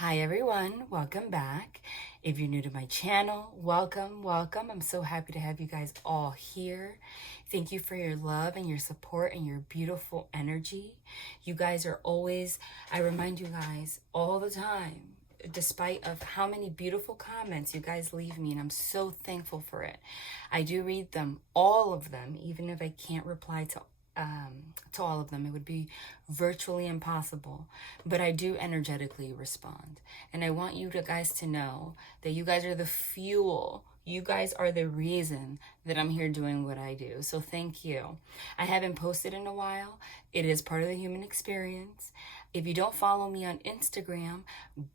Hi everyone, welcome back. If you're new to my channel, welcome. I'm so happy to have you guys all here. Thank you for your love and your support and your beautiful energy. You guys are always, I remind you guys all the time, despite of how many beautiful comments you guys leave me, and I'm so thankful for it. I do read them, all of them, even if I can't reply to all of them. It would be virtually impossible, but I do energetically respond. And I want you guys to know that you guys are the fuel. You guys are the reason that I'm here doing what I do. So thank you. I haven't posted in a while. It is part of the human experience. If you don't follow me on Instagram,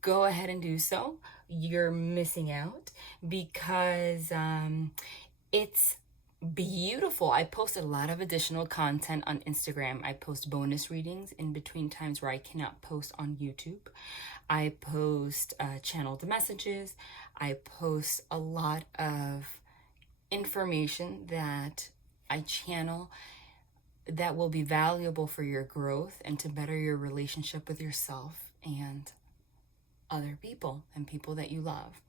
go ahead and do so. You're missing out because it's beautiful. I post a lot of additional content on Instagram. I post bonus readings in between times where I cannot post on YouTube. I post channeled messages. I post a lot of information that I channel that will be valuable for your growth and to better your relationship with yourself and other people and people that you love.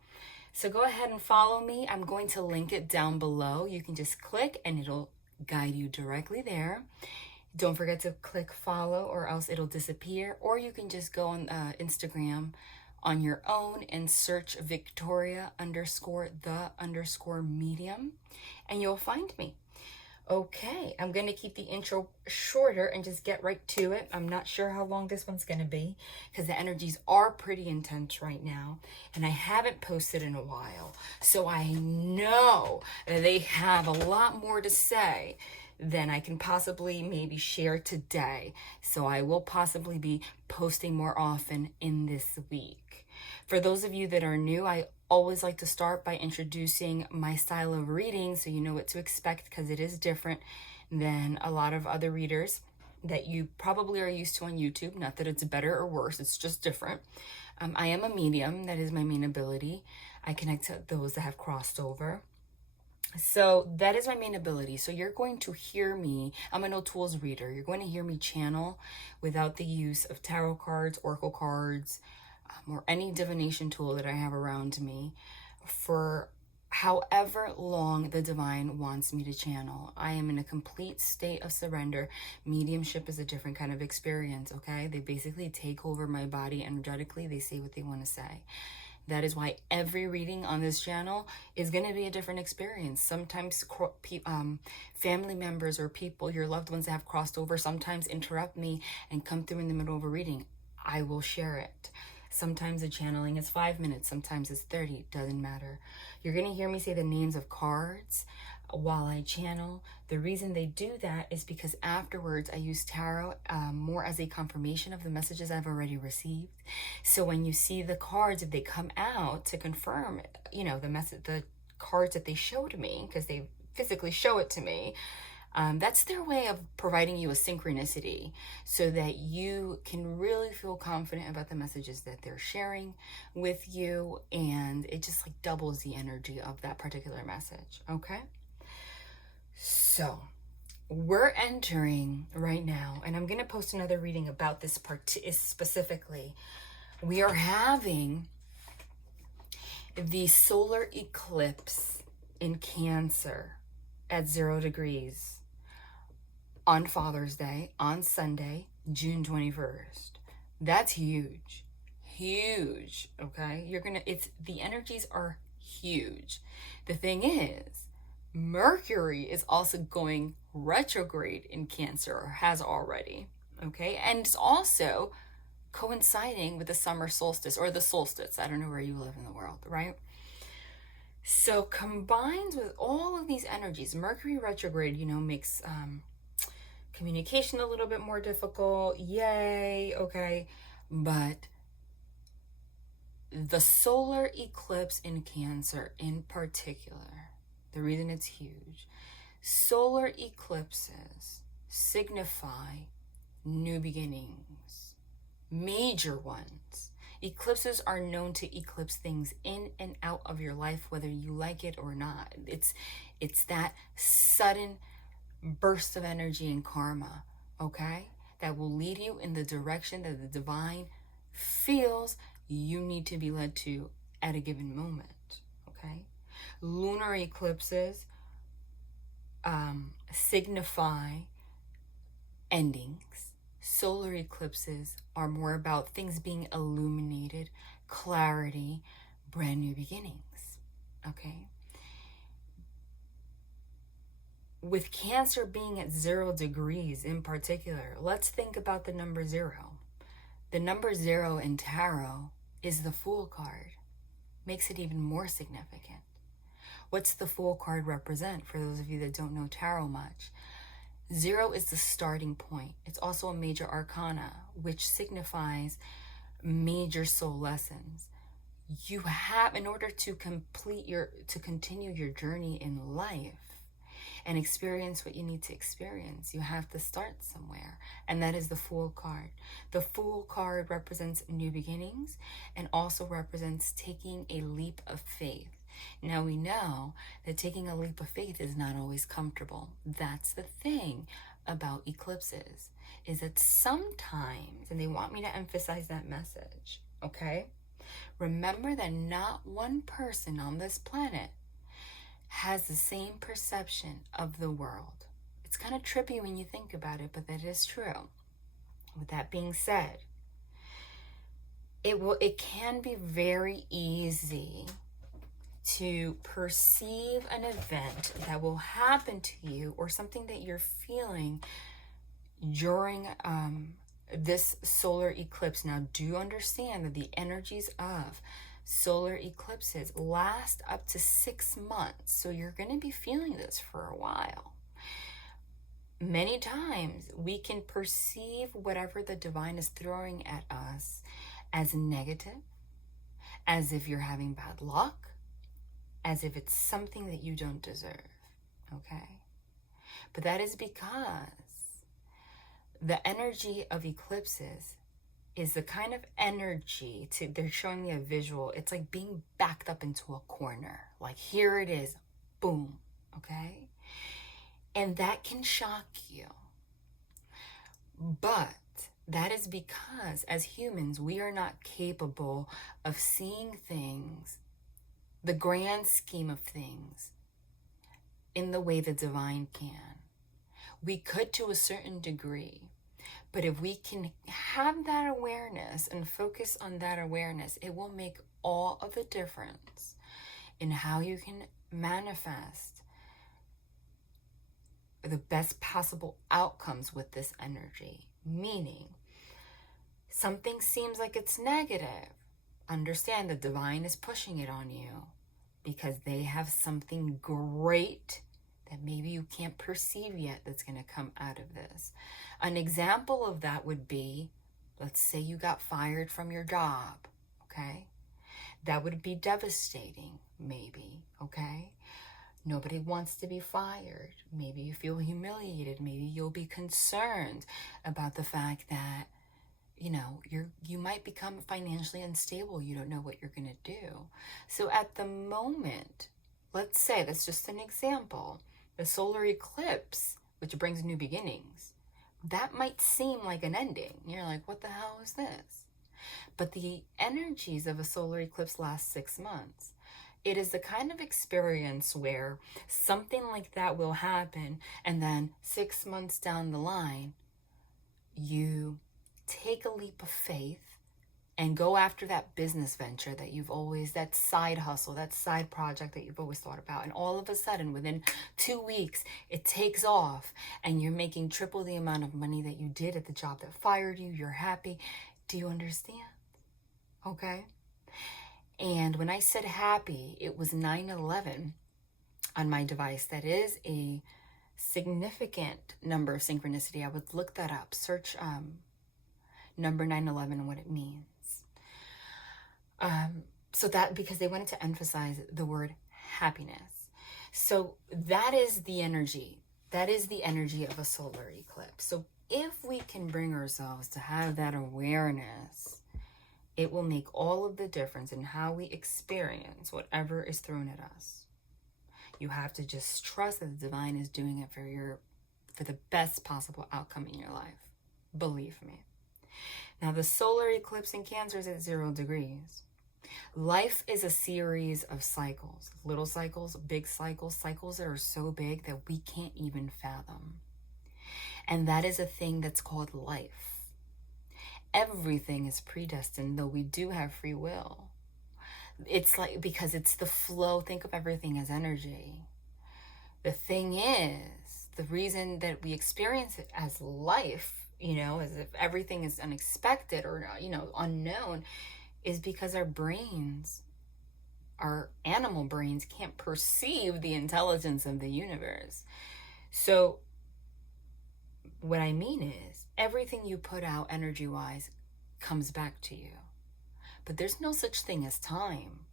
So go ahead and follow me. I'm going to link it down below. You can just click and it'll guide you directly there. Don't forget to click follow or else it'll disappear. Or you can just go on Instagram on your own and search Victoria_the_medium and you'll find me. Okay, I'm going to keep the intro shorter and just get right to it. I'm not sure how long this one's going to be because the energies are pretty intense right now and I haven't posted in a while. So I know that they have a lot more to say than I can possibly maybe share today. So I will possibly be posting more often in this week. For those of you that are new, I always like to start by introducing my style of reading so you know what to expect because it is different than a lot of other readers that you probably are used to on YouTube. Not that it's better or worse, it's just different. I am a medium. That is my main ability. I connect to those that have crossed over. So that is my main ability. So you're going to hear me, I'm a no tools reader. You're going to hear me channel without the use of tarot cards, oracle cards, or any divination tool that I have around me for however long the divine wants me to channel. I am in a complete state of surrender. Mediumship is a different kind of experience, okay? They basically take over my body energetically. They say what they want to say. That is why every reading on this channel is going to be a different experience. Sometimes family members or people, your loved ones that have crossed over, sometimes interrupt me and come through in the middle of a reading. I will share it. Sometimes the channeling is 5 minutes, sometimes it's 30, doesn't matter. You're going to hear me say the names of cards while I channel. The reason they do that is because afterwards I use tarot more as a confirmation of the messages I've already received. So when you see the cards, if they come out to confirm, you know, the cards that they showed me, because they physically show it to me, that's their way of providing you a synchronicity so that you can really feel confident about the messages that they're sharing with you, and it just like doubles the energy of that particular message, okay? So we're entering right now, and I'm going to post another reading about this part specifically. We are having the solar eclipse in Cancer at 0 degrees on Father's Day, on Sunday, June 21st. That's huge, okay? The energies are huge. The thing is, Mercury is also going retrograde in Cancer, or has already, okay? And it's also coinciding with the summer solstice, or the solstice. I don't know where you live in the world, right? So combined with all of these energies, Mercury retrograde, you know, makes communication a little bit more difficult. Yay, okay. But the solar eclipse in Cancer in particular, the reason it's huge, solar eclipses signify new beginnings, major ones. Eclipses are known to eclipse things in and out of your life, whether you like it or not. It's that sudden burst of energy and karma, okay, that will lead you in the direction that the divine feels you need to be led to at a given moment, okay? Lunar eclipses signify endings. Solar eclipses are more about things being illuminated, clarity, brand new beginnings, okay? With Cancer being at 0 degrees in particular, let's think about the number 0. The number 0 in tarot is the Fool card. Makes it even more significant. What's the Fool card represent for those of you that don't know tarot much? 0 is the starting point. It's also a major arcana, which signifies major soul lessons. You have, in order to continue your journey in life and experience what you need to experience, you have to start somewhere, and that is the Fool card. The Fool card represents new beginnings and also represents taking a leap of faith. Now we know that taking a leap of faith is not always comfortable. That's the thing about eclipses, is that sometimes, and they want me to emphasize that message, okay? Remember that not one person on this planet has the same perception of the world. It's kind of trippy when you think about it, but that is true. With that being said, it can be very easy to perceive an event that will happen to you or something that you're feeling during this solar eclipse. Now, do understand that the energies of solar eclipses last up to 6 months, so you're going to be feeling this for a while. Many times we can perceive whatever the divine is throwing at us as negative, as if you're having bad luck, as if it's something that you don't deserve, okay? But that is because the energy of eclipses is the kind of energy they're showing me a visual. It's like being backed up into a corner. Like, here it is, boom, okay? And that can shock you. But that is because as humans, we are not capable of seeing things, the grand scheme of things, in the way the divine can. We could to a certain degree, but if we can have that awareness and focus on that awareness, it will make all of the difference in how you can manifest the best possible outcomes with this energy. Meaning, something seems like it's negative. Understand the divine is pushing it on you because they have something great that maybe you can't perceive yet that's going to come out of this. An example of that would be, let's say you got fired from your job, okay? That would be devastating, maybe, okay? Nobody wants to be fired. Maybe you feel humiliated. Maybe you'll be concerned about the fact that, you know, you might become financially unstable. You don't know what you're going to do. So at the moment, let's say, that's just an example, the solar eclipse, which brings new beginnings, that might seem like an ending. You're like, what the hell is this? But the energies of a solar eclipse last 6 months. It is the kind of experience where something like that will happen, and then 6 months down the line, you take a leap of faith and go after that business venture that you've always, that side hustle, that side project that you've always thought about. And all of a sudden, within 2 weeks, it takes off and you're making triple the amount of money that you did at the job that fired you. You're happy. Do you understand? Okay. And when I said happy, it was 9/11 on my device. That is a significant number of synchronicity. I would look that up. Search number 9/11 and what it means. So that, because they wanted to emphasize the word happiness. So that is the energy. That is the energy of a solar eclipse. So if we can bring ourselves to have that awareness, it will make all of the difference in how we experience whatever is thrown at us. You have to just trust that the divine is doing it for the best possible outcome in your life. Believe me. Now, the solar eclipse in Cancer is at 0 degrees. Life is a series of cycles, little cycles, big cycles, cycles that are so big that we can't even fathom. And that is a thing that's called life. Everything is predestined, though we do have free will. It's like, because it's the flow. Think of everything as energy. The thing is, the reason that we experience it as life, as if everything is unexpected or, unknown, is because our brains, our animal brains, can't perceive the intelligence of the universe. So what I mean is, everything you put out energy-wise comes back to you. But there's no such thing as time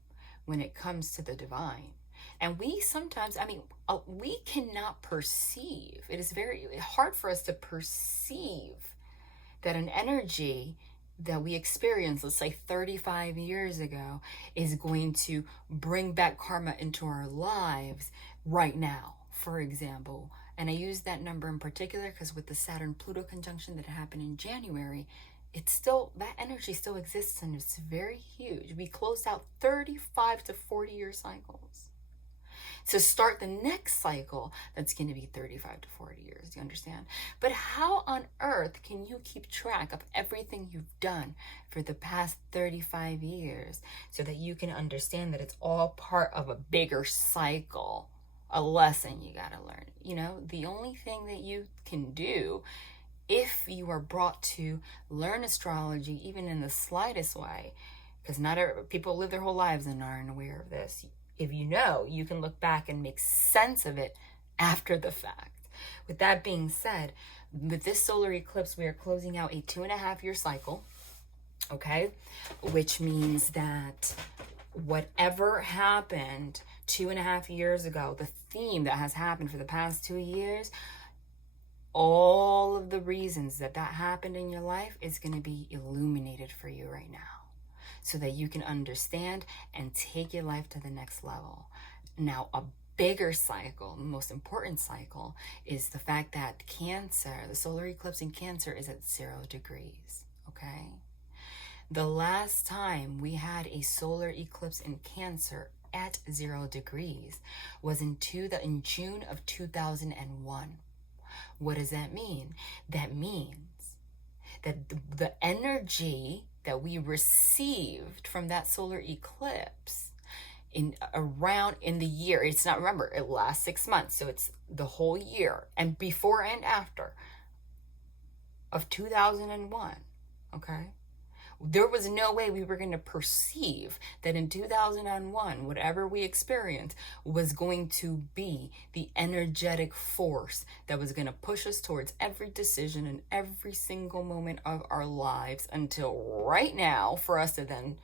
when it comes to the divine. And we sometimes, we cannot perceive. It is very hard for us to perceive that an energy that we experienced, let's say 35 years ago, is going to bring back karma into our lives right now, for example. And I use that number in particular because with the Saturn-Pluto conjunction that happened in January, that energy still exists, and it's very huge. We closed out 35 to 40 year cycles to start the next cycle that's going to be 35 to 40 years. Do you understand? But how on earth can you keep track of everything you've done for the past 35 years so that you can understand that it's all part of a bigger cycle, a lesson you got to learn? The only thing that you can do, if you are brought to learn astrology, even in the slightest way, because not people live their whole lives and aren't aware of this. If you can look back and make sense of it after the fact. With that being said, with this solar eclipse, we are closing out a 2.5 year cycle, okay? Which means that whatever happened 2.5 years ago, the theme that has happened for the past 2 years, all of the reasons that happened in your life is going to be illuminated for you right now, so that you can understand and take your life to the next level. Now, a bigger cycle, the most important cycle, is the fact that Cancer, the solar eclipse in Cancer, is at 0 degrees, okay? The last time we had a solar eclipse in Cancer at 0 degrees was in June of 2001. What does that mean? That means that the energy that we received from that solar eclipse in the year, it's not, remember, it lasts 6 months, so it's the whole year, and before and after of 2001, okay? There was no way we were going to perceive that in 2001, whatever we experienced was going to be the energetic force that was going to push us towards every decision in every single moment of our lives until right now, for us to then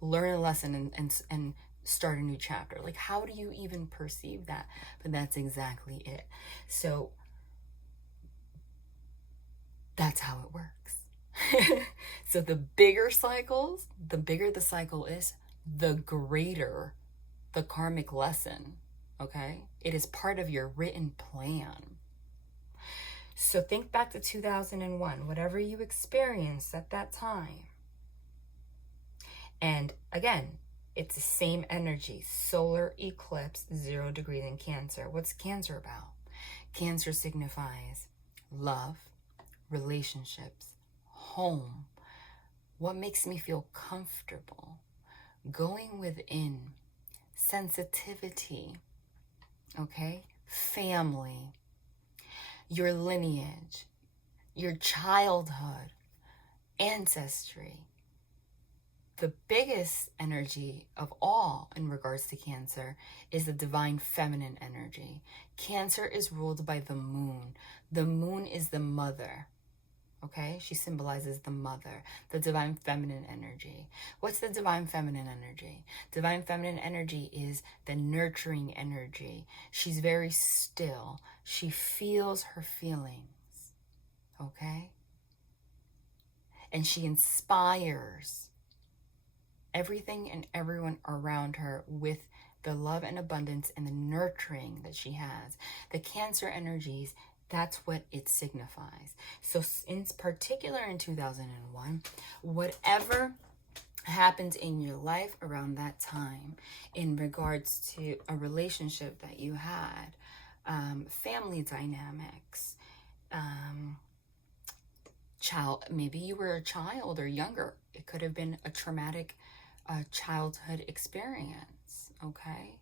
learn a lesson and start a new chapter. Like, how do you even perceive that? But that's exactly it. So that's how it works. So the bigger cycles, the bigger the cycle is, the greater the karmic lesson, okay? It is part of your written plan. So think back to 2001, whatever you experienced at that time. And again, it's the same energy, solar eclipse, 0 degrees in Cancer. What's Cancer about? Cancer signifies love, relationships, home, what makes me feel comfortable, going within, sensitivity, okay, family, your lineage, your childhood, ancestry. The biggest energy of all in regards to Cancer is the divine feminine energy. Cancer is ruled by the moon. The moon is the mother. Okay, she symbolizes the mother, the divine feminine energy. What's the divine feminine energy? Divine feminine energy is the nurturing energy. She's very still. She feels her feelings, okay? And she inspires everything and everyone around her with the love and abundance and the nurturing that she has. The Cancer energies That's what it signifies. So in particular in 2001, whatever happens in your life around that time in regards to a relationship that you had, family dynamics, maybe you were a child or younger. It could have been a traumatic childhood experience, okay?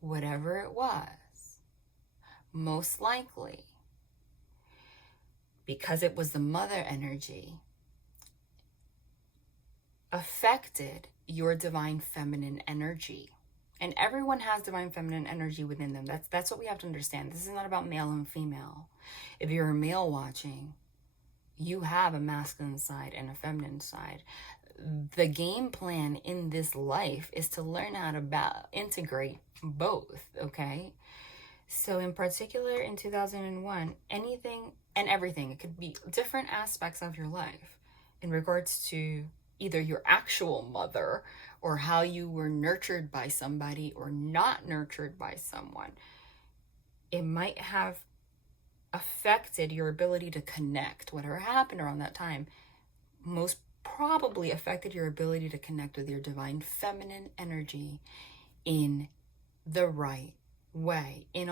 Whatever it was, most likely, because it was the mother energy, affected your divine feminine energy. And everyone has divine feminine energy within them. That's what we have to understand. This is not about male and female. If you're a male watching, you have a masculine side and a feminine side. The game plan in this life is to learn how to integrate both, okay? So in particular in 2001, anything and everything, it could be different aspects of your life in regards to either your actual mother or how you were nurtured by somebody or not nurtured by someone. It might have affected your ability to connect. Whatever happened around that time most probably affected your ability to connect with your divine feminine energy in the right way, in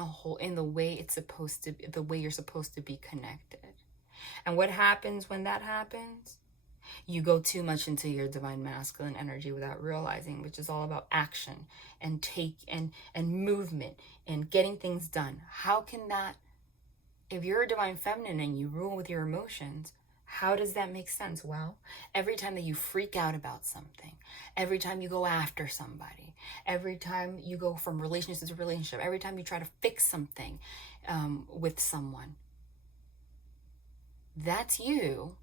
the way it's supposed to be, the way you're supposed to be connected. And what happens when that happens? You go too much into your divine masculine energy without realizing, which is all about action and and movement and getting things done. How can that, if you're a divine feminine and you rule with your emotions, how does that make sense? Well, every time that you freak out about something, every time you go after somebody, every time you go from relationship to relationship, every time you try to fix something with someone, that's you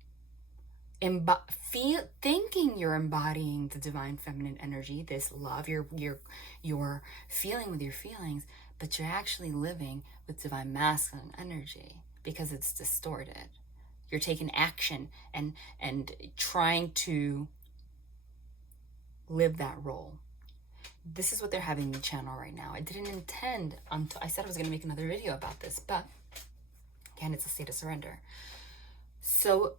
thinking you're embodying the divine feminine energy, this love, you're feeling with your feelings, but you're actually living with divine masculine energy because it's distorted. You're taking action and trying to live that role. This is what they're having me channel right now. I didn't intend until I said I was going to make another video about this, but again, it's a state of surrender. So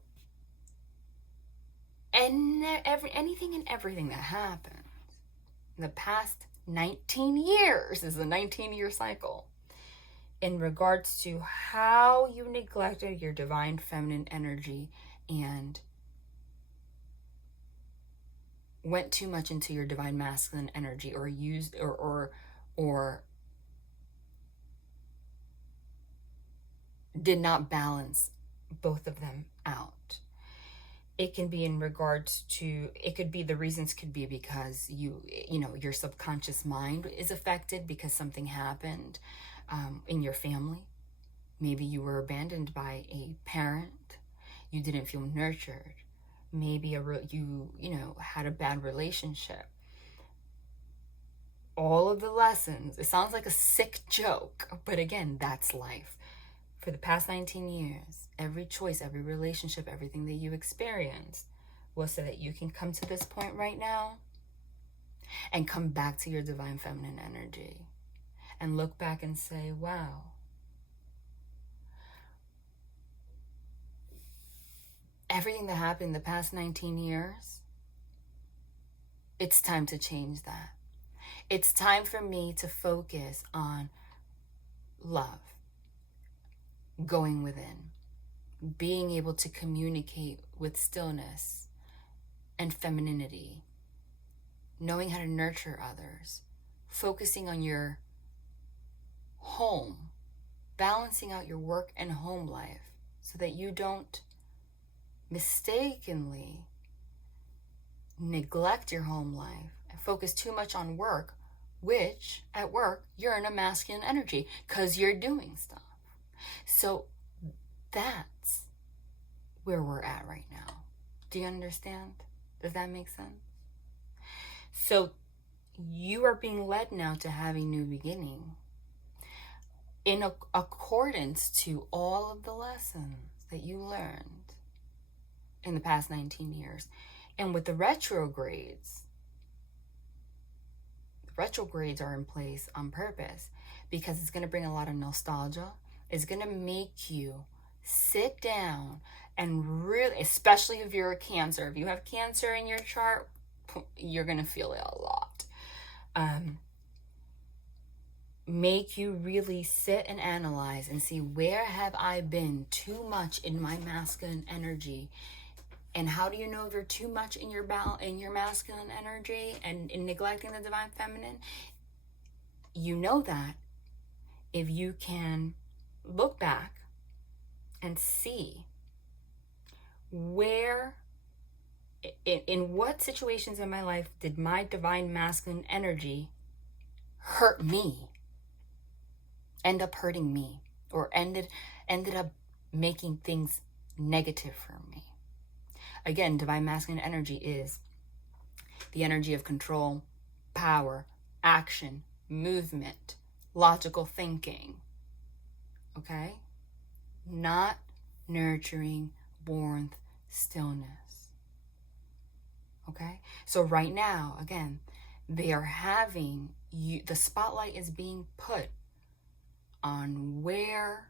anything and everything that happened in the past 19 years, this is a 19-year cycle, in regards to how you neglected your divine feminine energy and went too much into your divine masculine energy, or used or did not balance both of them out. It can be in regards to, it could be, the reasons could be because you know, your subconscious mind is affected because something happened in your family. Maybe you were abandoned by a parent. You didn't feel nurtured. Maybe you had a bad relationship. All of the lessons, it sounds like a sick joke, but again, that's life. For the past 19 years, every choice, every relationship, everything that you experienced was so that you can come to this point right now and come back to your divine feminine energy and look back and say, wow, everything that happened in the past 19 years, it's time to change that. It's time for me to focus on love, going within, being able to communicate with stillness and femininity, knowing how to nurture others, focusing on your home, balancing out your work and home life so that you don't mistakenly neglect your home life and focus too much on work, which at work you're in a masculine energy because you're doing stuff. So that's where we're at right now. Do you understand? Does that make sense? So you are being led now to have a new beginning in accordance to all of the lessons that you learned in the past 19 years. And with the retrogrades are in place on purpose because it's going to bring a lot of nostalgia. is going to make you sit down and really, especially if you're a Cancer, if you have Cancer in your chart, you're going to feel it a lot. Make you really sit and analyze and see, where have I been too much in my masculine energy? And how do you know if you're too much in your masculine energy and in neglecting the divine feminine? You know that if you can look back and see where, in what situations in my life did my divine masculine energy hurt me, end up hurting me, or ended up making things negative for me. Again, divine masculine energy is the energy of control, power, action, movement, logical thinking. Okay? Not nurturing, warmth, stillness. Okay? So right now, again, they are having you, the spotlight is being put on where,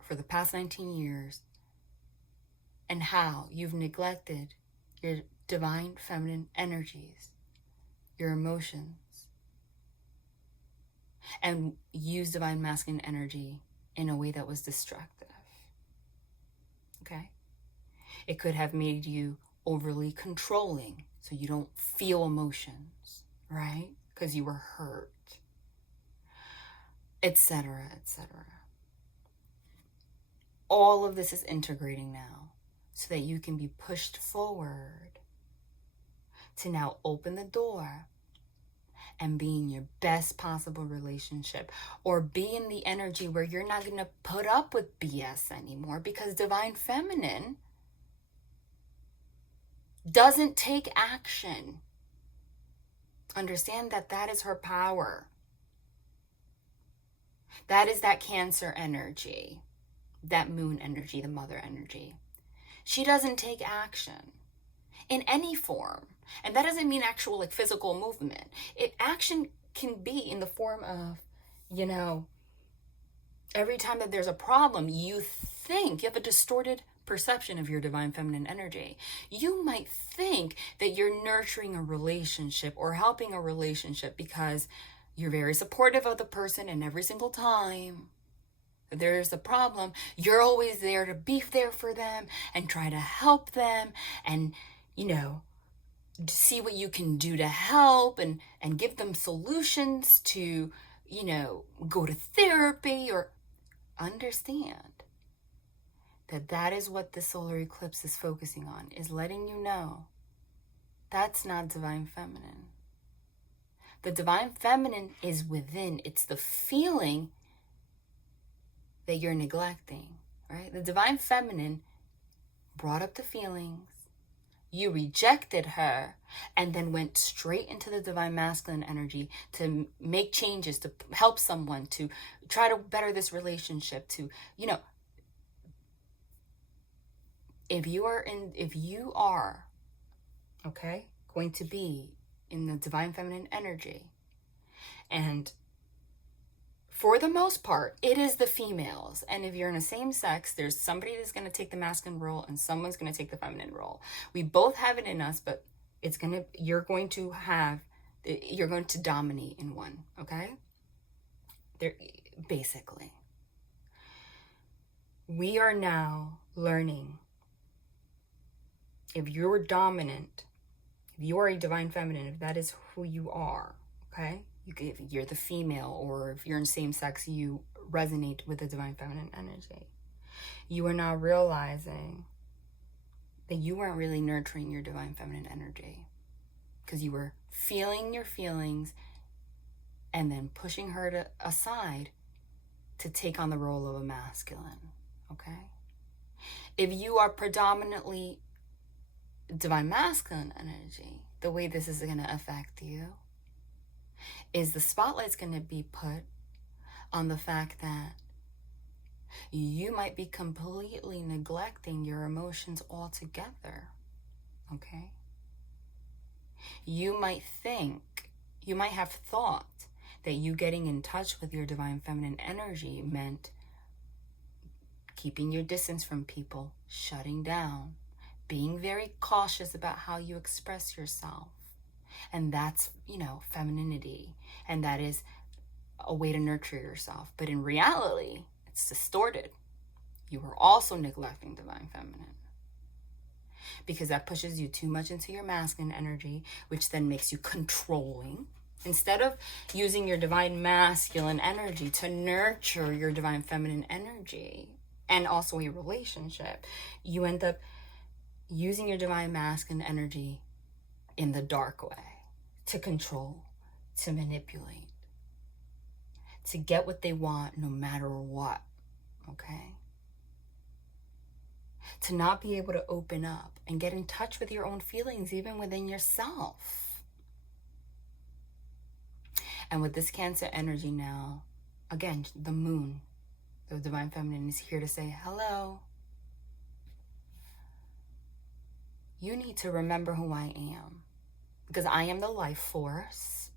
for the past 19 years, and how you've neglected your divine feminine energies, your emotions, and used divine masculine energy in a way that was destructive. Okay? It could have made you overly controlling, so you don't feel emotions, right? Because you were hurt, etc., etc. All of this is integrating now so that you can be pushed forward to now open the door and be in your best possible relationship, or be in the energy where you're not going to put up with BS anymore, because divine feminine doesn't take action. Understand that that is her power. That is that Cancer energy, that moon energy, the mother energy. She doesn't take action in any form. And that doesn't mean actual like physical movement. Action can be in the form of, every time that there's a problem, you have a distorted perception of your divine feminine energy. You might think that you're nurturing a relationship or helping a relationship because you're very supportive of the person, and every single time there's a problem, you're always there to be there for them and try to help them and, see what you can do to help and give them solutions to, go to therapy, or understand that is what the solar eclipse is focusing on, is letting you know that's not divine feminine. The divine feminine is within. It's the feeling that you're neglecting, right? The divine feminine brought up the feelings. You rejected her and then went straight into the divine masculine energy to make changes, to help someone, to try to better this relationship, to, if you are, okay, going to be in the divine feminine energy, and for the most part, it is the females. And if you're in a same sex, there's somebody that's going to take the masculine role and someone's going to take the feminine role. We both have it in us, but you're going to dominate in one, okay? Basically. We are now learning, if you're dominant, if you are a divine feminine, if that is who you are, okay? If you're the female, or if you're in same sex, you resonate with the divine feminine energy. You are now realizing that you weren't really nurturing your divine feminine energy, because you were feeling your feelings and then pushing her aside to take on the role of a masculine, okay? If you are predominantly divine masculine energy, the way this is going to affect you is the spotlight's going to be put on the fact that you might be completely neglecting your emotions altogether, okay? You might have thought that you getting in touch with your divine feminine energy meant keeping your distance from people, shutting down, being very cautious about how you express yourself. And that's, femininity. And that is a way to nurture yourself. But in reality, it's distorted. You are also neglecting divine feminine, because that pushes you too much into your masculine energy, which then makes you controlling. Instead of using your divine masculine energy to nurture your divine feminine energy and also a relationship, you end up using your divine masculine energy in the dark way, to control, to manipulate, to get what they want no matter what, okay? To not be able to open up and get in touch with your own feelings, even within yourself. And with this Cancer energy now, again, the moon, the divine feminine, is here to say, hello. You need to remember who I am, because I am the life force.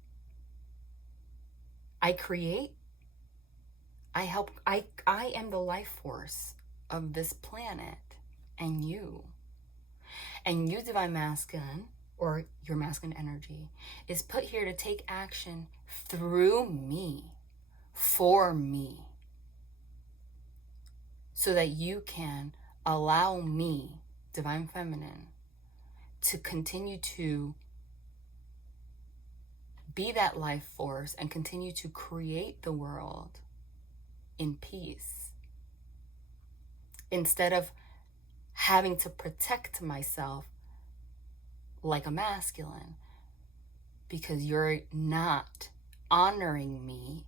I create. I help. I am the life force of this planet. And you, divine masculine, or your masculine energy, is put here to take action through me, for me, so that you can allow me, divine feminine, to continue to be that life force and continue to create the world in peace, instead of having to protect myself like a masculine, because you're not honoring me,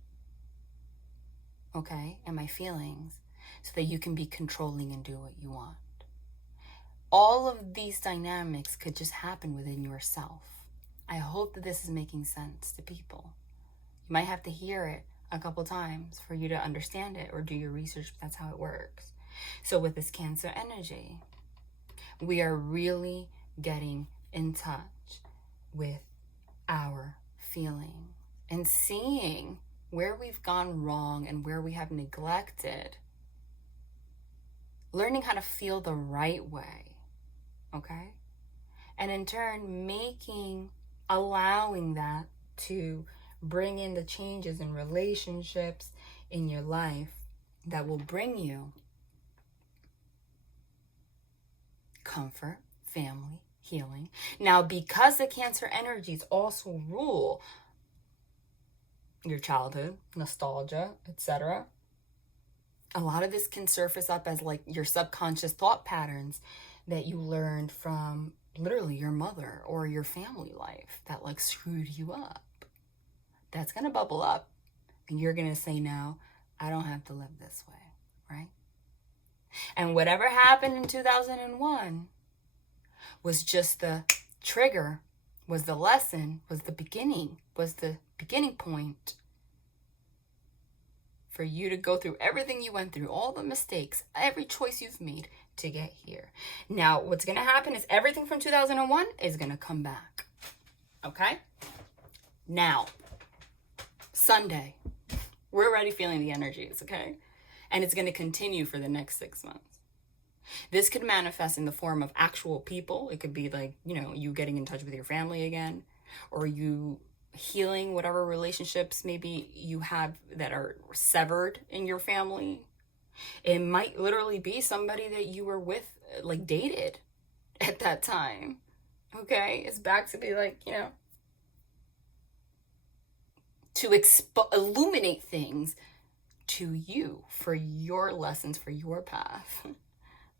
okay, and my feelings, so that you can be controlling and do what you want. All of these dynamics could just happen within yourself. I hope that this is making sense to people. You might have to hear it a couple times for you to understand it, or do your research, but that's how it works. So with this Cancer energy, we are really getting in touch with our feeling and seeing where we've gone wrong and where we have neglected. Learning how to feel the right way, okay? And in turn, allowing that to bring in the changes in relationships in your life that will bring you comfort, family, healing. Now, because the Cancer energies also rule your childhood, nostalgia, etc., a lot of this can surface up as like your subconscious thought patterns that you learned from literally your mother or your family life that like screwed you up. That's going to bubble up, and you're going to say, now, I don't have to live this way, right? And whatever happened in 2001 was just the trigger, was the lesson, was the beginning point for you to go through everything you went through, all the mistakes, every choice you've made to get here. Now, what's going to happen is everything from 2001 is going to come back, okay? Now, Sunday, we're already feeling the energies, okay? And it's going to continue for the next 6 months. This could manifest in the form of actual people. It could be like, you getting in touch with your family again, or you healing whatever relationships maybe you have that are severed in your family. It might literally be somebody that you were with, like dated at that time. Okay? It's back to be like, to illuminate things to you for your lessons, for your path.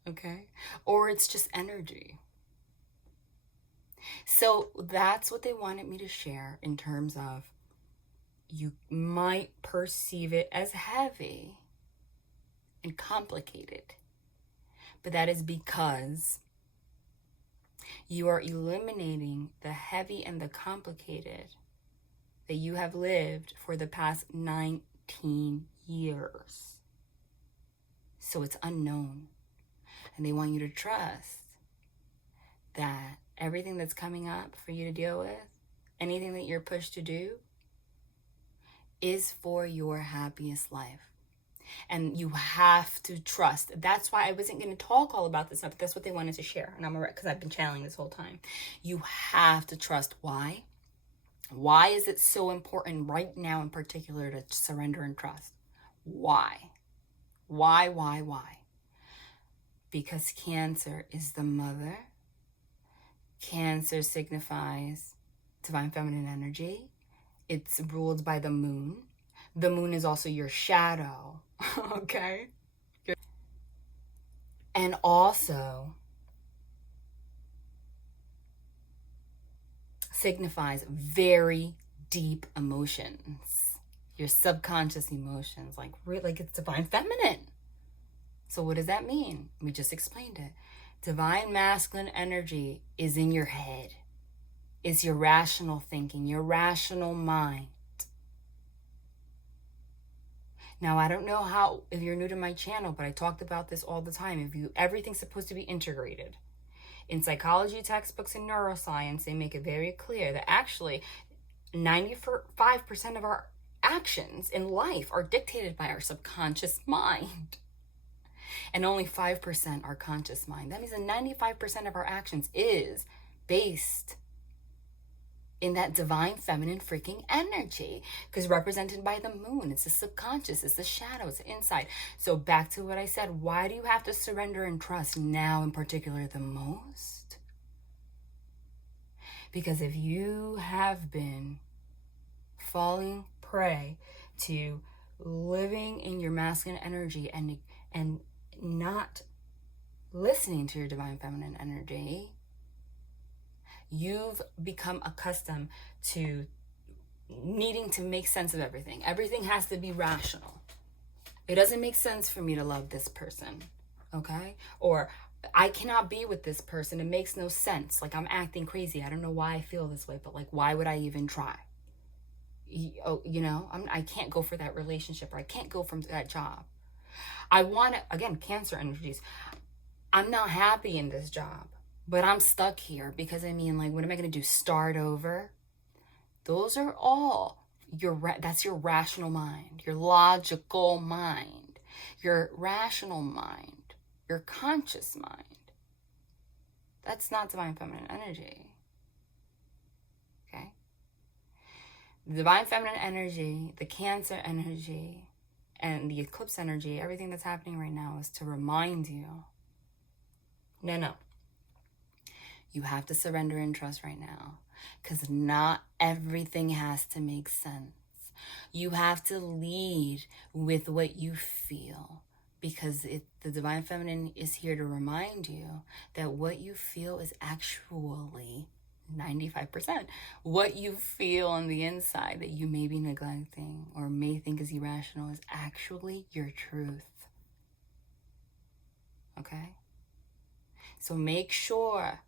Okay? Or it's just energy. So that's what they wanted me to share in terms of, you might perceive it as heavy and complicated, but that is because you are eliminating the heavy and the complicated that you have lived for the past 19 years. So it's unknown. And they want you to trust that everything that's coming up for you to deal with, anything that you're pushed to do, is for your happiest life. And you have to trust. That's why I wasn't going to talk all about this stuff, but that's what they wanted to share. And I'm alright, because I've been channeling this whole time. You have to trust. Why? Why is it so important right now in particular to surrender and trust? Why? Why? Because Cancer is the mother. Cancer signifies divine feminine energy. It's ruled by the moon. The moon is also your shadow, okay? And also signifies very deep emotions, your subconscious emotions, like it's divine feminine. So what does that mean? We just explained it. Divine masculine energy is in your head, is your rational thinking, your rational mind. Now, I don't know how, if you're new to my channel, but I talked about this all the time. Everything's supposed to be integrated. In psychology textbooks and neuroscience, they make it very clear that actually 95% of our actions in life are dictated by our subconscious mind. And only 5% are conscious mind. That means that 95% of our actions is based in that divine feminine freaking energy, because represented by the moon, it's the subconscious, it's the shadow, it's the inside. So back to what I said, why do you have to surrender and trust now in particular the most? Because if you have been falling prey to living in your masculine energy and not listening to your divine feminine energy, you've become accustomed to needing to make sense of everything. Everything has to be rational. It doesn't make sense for me to love this person, okay? Or I cannot be with this person. It makes no sense. Like, I'm acting crazy. I don't know why I feel this way, but like, why would I even try? I can't go for that relationship, or I can't go from that job. I want to, again, Cancer energies. I'm not happy in this job, but I'm stuck here because what am I going to do? Start over? Those are all that's your rational mind, your logical mind, your rational mind, your conscious mind. That's not divine feminine energy. Okay? The divine feminine energy, the Cancer energy, and the Eclipse energy, everything that's happening right now is to remind you, no. You have to surrender and trust right now, because not everything has to make sense. You have to lead with what you feel, because the divine feminine is here to remind you that what you feel is actually 95%. What you feel on the inside that you may be neglecting or may think is irrational is actually your truth. Okay? So make sure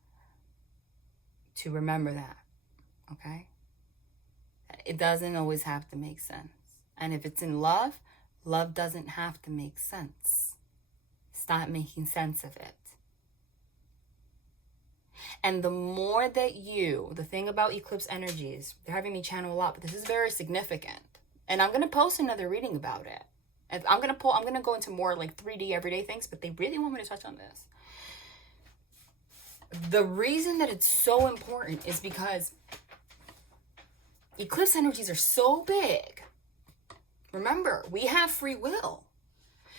to remember that, okay? It doesn't always have to make sense. And if it's in love, love doesn't have to make sense. Stop making sense of it. And the more that the thing about Eclipse energies, they're having me channel a lot, but this is very significant. And I'm going to post another reading about it. And I'm going to go into more like 3D everyday things, but they really want me to touch on this. The reason that it's so important is because Eclipse energies are so big. Remember, we have free will.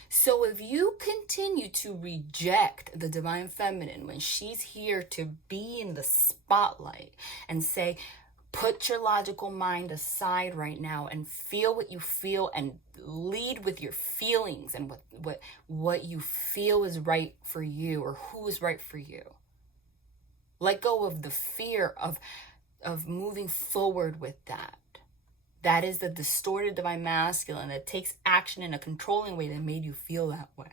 So if you continue to reject the divine feminine when she's here to be in the spotlight and say, put your logical mind aside right now and feel what you feel and lead with your feelings and what you feel is right for you or who is right for you. Let go of the fear of moving forward with that. That is the distorted divine masculine that takes action in a controlling way that made you feel that way.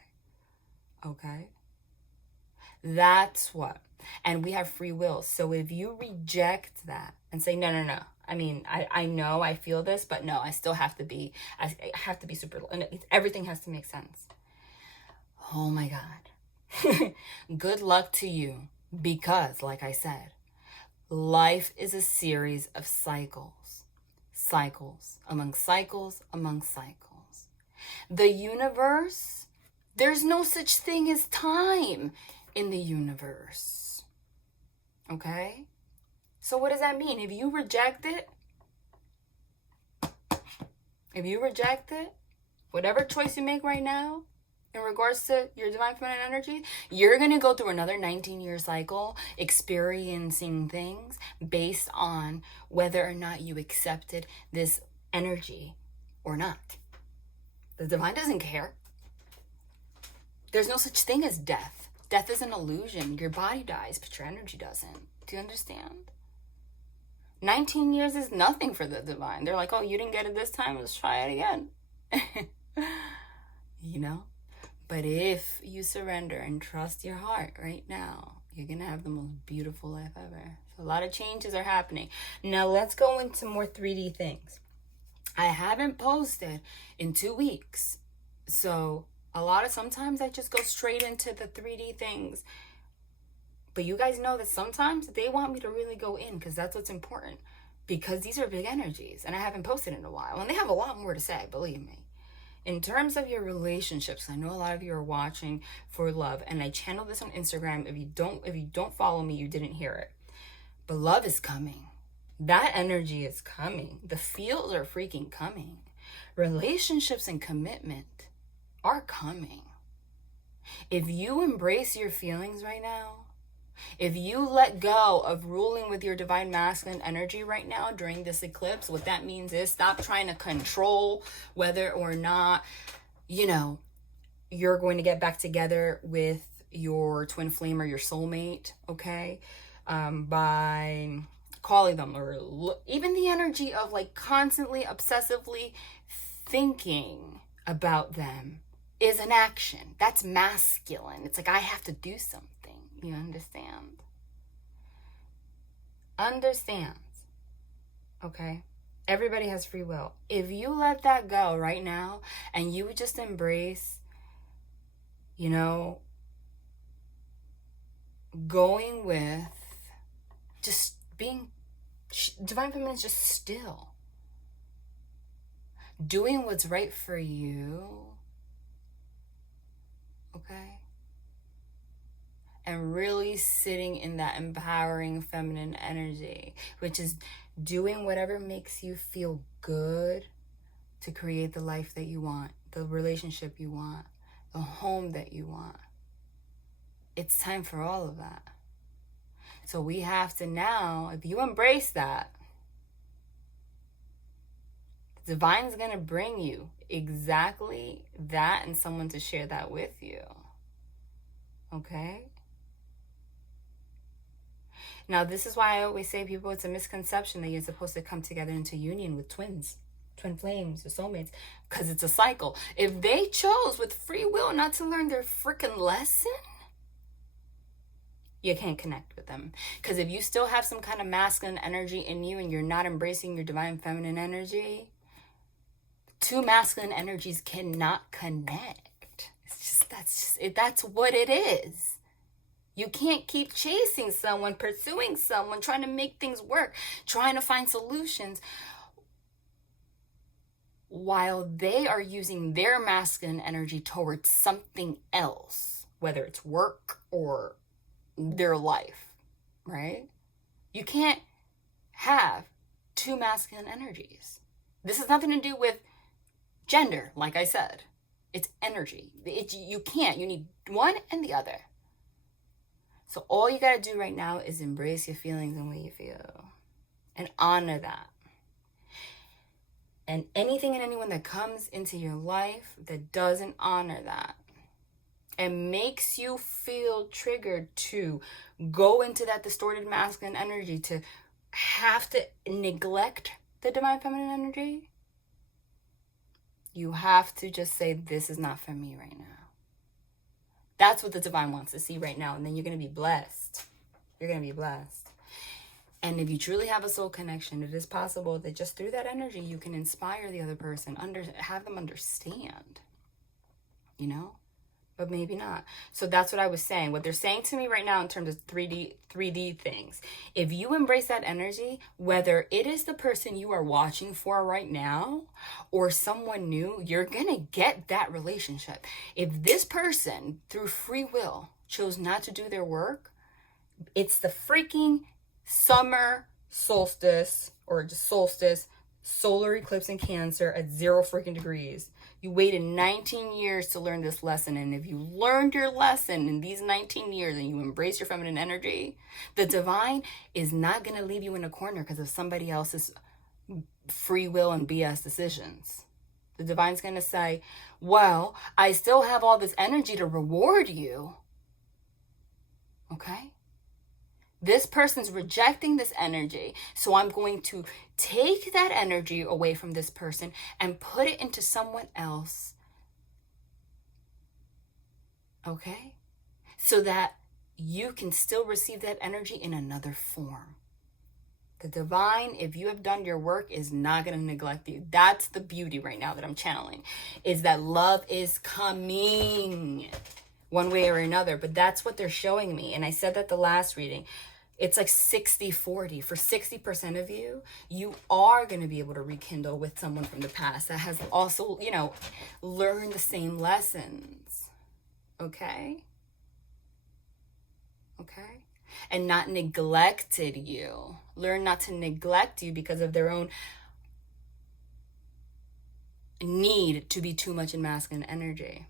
Okay? That's what. And we have free will. So if you reject that and say, no. I know I feel this, but no, I still have to be, I have to be super, and everything has to make sense. Oh my God. Good luck to you. Because, like I said, life is a series of cycles. cycles, among cycles, among cycles. The universe, there's no such thing as time in the universe. Okay? So what does that mean? If you reject it, whatever choice you make right now, in regards to your divine feminine energy, you're going to go through another 19-year cycle experiencing things based on whether or not you accepted this energy or not. The divine doesn't care. There's no such thing as death. Death is an illusion. Your body dies, but your energy doesn't. Do you understand? 19 years is nothing for the divine. They're like, oh, you didn't get it this time, let's try it again. You know? But if you surrender and trust your heart right now, you're going to have the most beautiful life ever. So a lot of changes are happening. Now let's go into more 3D things. I haven't posted in 2 weeks. So sometimes I just go straight into the 3D things. But you guys know that sometimes they want me to really go in because that's what's important. Because these are big energies and I haven't posted in a while. And they have a lot more to say, believe me. In terms of your relationships, I know a lot of you are watching for love, and I channel this on Instagram. If you don't follow me, you didn't hear it. But love is coming. That energy is coming. The feels are freaking coming. Relationships and commitment are coming. If you embrace your feelings right now, if you let go of ruling with your divine masculine energy right now during this eclipse, what that means is stop trying to control whether or not, you're going to get back together with your twin flame or your soulmate, okay? By calling them, or even the energy of like constantly, obsessively thinking about them is an action. That's masculine. It's like, I have to do something. You understand? Understands. Okay? Everybody has free will. If you let that go right now and you just embrace, going with just being, divine feminine is just still. Doing what's right for you. Okay? And really sitting in that empowering feminine energy, which is doing whatever makes you feel good to create the life that you want, the relationship you want, the home that you want. It's time for all of that. So we have to now, if you embrace that, the divine's going to bring you exactly that and someone to share that with you. Okay? Now, this is why I always say people, it's a misconception that you're supposed to come together into union with twin flames or soulmates, because it's a cycle. If they chose with free will not to learn their freaking lesson, you can't connect with them. Because if you still have some kind of masculine energy in you and you're not embracing your divine feminine energy, two masculine energies cannot connect. That's what it is. You can't keep chasing someone, pursuing someone, trying to make things work, trying to find solutions while they are using their masculine energy towards something else, whether it's work or their life, right? You can't have two masculine energies. This has nothing to do with gender, like I said. It's energy. You can't. You need one and the other. So all you got to do right now is embrace your feelings and what you feel and honor that. And anything and anyone that comes into your life that doesn't honor that and makes you feel triggered to go into that distorted masculine energy, to have to neglect the divine feminine energy, you have to just say, this is not for me right now. That's what the divine wants to see right now. And then you're going to be blessed. You're going to be blessed. And if you truly have a soul connection, it is possible that just through that energy, you can inspire the other person, have them understand, but maybe not. So that's what I was saying. What they're saying to me right now in terms of 3D things. If you embrace that energy, whether it is the person you are watching for right now or someone new, you're going to get that relationship. If this person, through free will, chose not to do their work, it's the freaking summer solstice or just solstice, solar eclipse in Cancer at 0 freaking degrees. You waited 19 years to learn this lesson. And if you learned your lesson in these 19 years and you embrace your feminine energy, the divine is not going to leave you in a corner because of somebody else's free will and BS decisions. The divine's going to say, well, I still have all this energy to reward you. Okay? This person's rejecting this energy, so I'm going to take that energy away from this person and put it into someone else. Okay? So that you can still receive that energy in another form. The divine, if you have done your work, is not going to neglect you. That's the beauty right now that I'm channeling, is that love is coming one way or another. But that's what they're showing me. And I said that the last reading. It's like 60-40. For 60% of you, you are going to be able to rekindle with someone from the past that has also, learned the same lessons. Okay? Okay? And not neglected you. Learn not to neglect you because of their own need to be too much in masculine energy.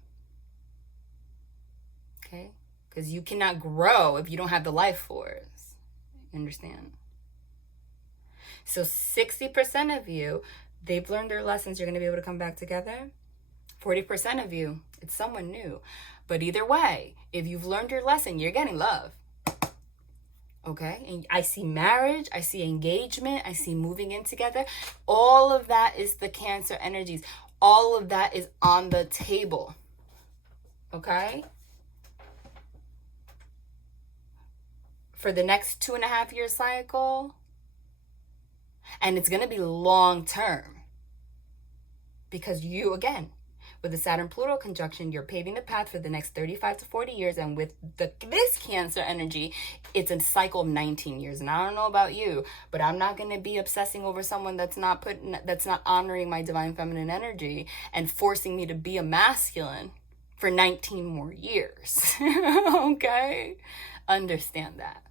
Okay? Because you cannot grow if you don't have the life force. Understand? So 60% of you, they've learned their lessons. You're going to be able to come back together. 40% of you, it's someone new. But either way, if you've learned your lesson, you're getting love. Okay? And I see marriage. I see engagement. I see moving in together. All of that is the Cancer energies. All of that is on the table. Okay? For the next 2.5 year cycle. And it's going to be long term. Because you, again, with the Saturn-Pluto conjunction, you're paving the path for the next 35 to 40 years. And with this Cancer energy, it's a cycle of 19 years. And I don't know about you, but I'm not going to be obsessing over someone that's not honoring my divine feminine energy and forcing me to be a masculine for 19 more years. Okay? Understand that.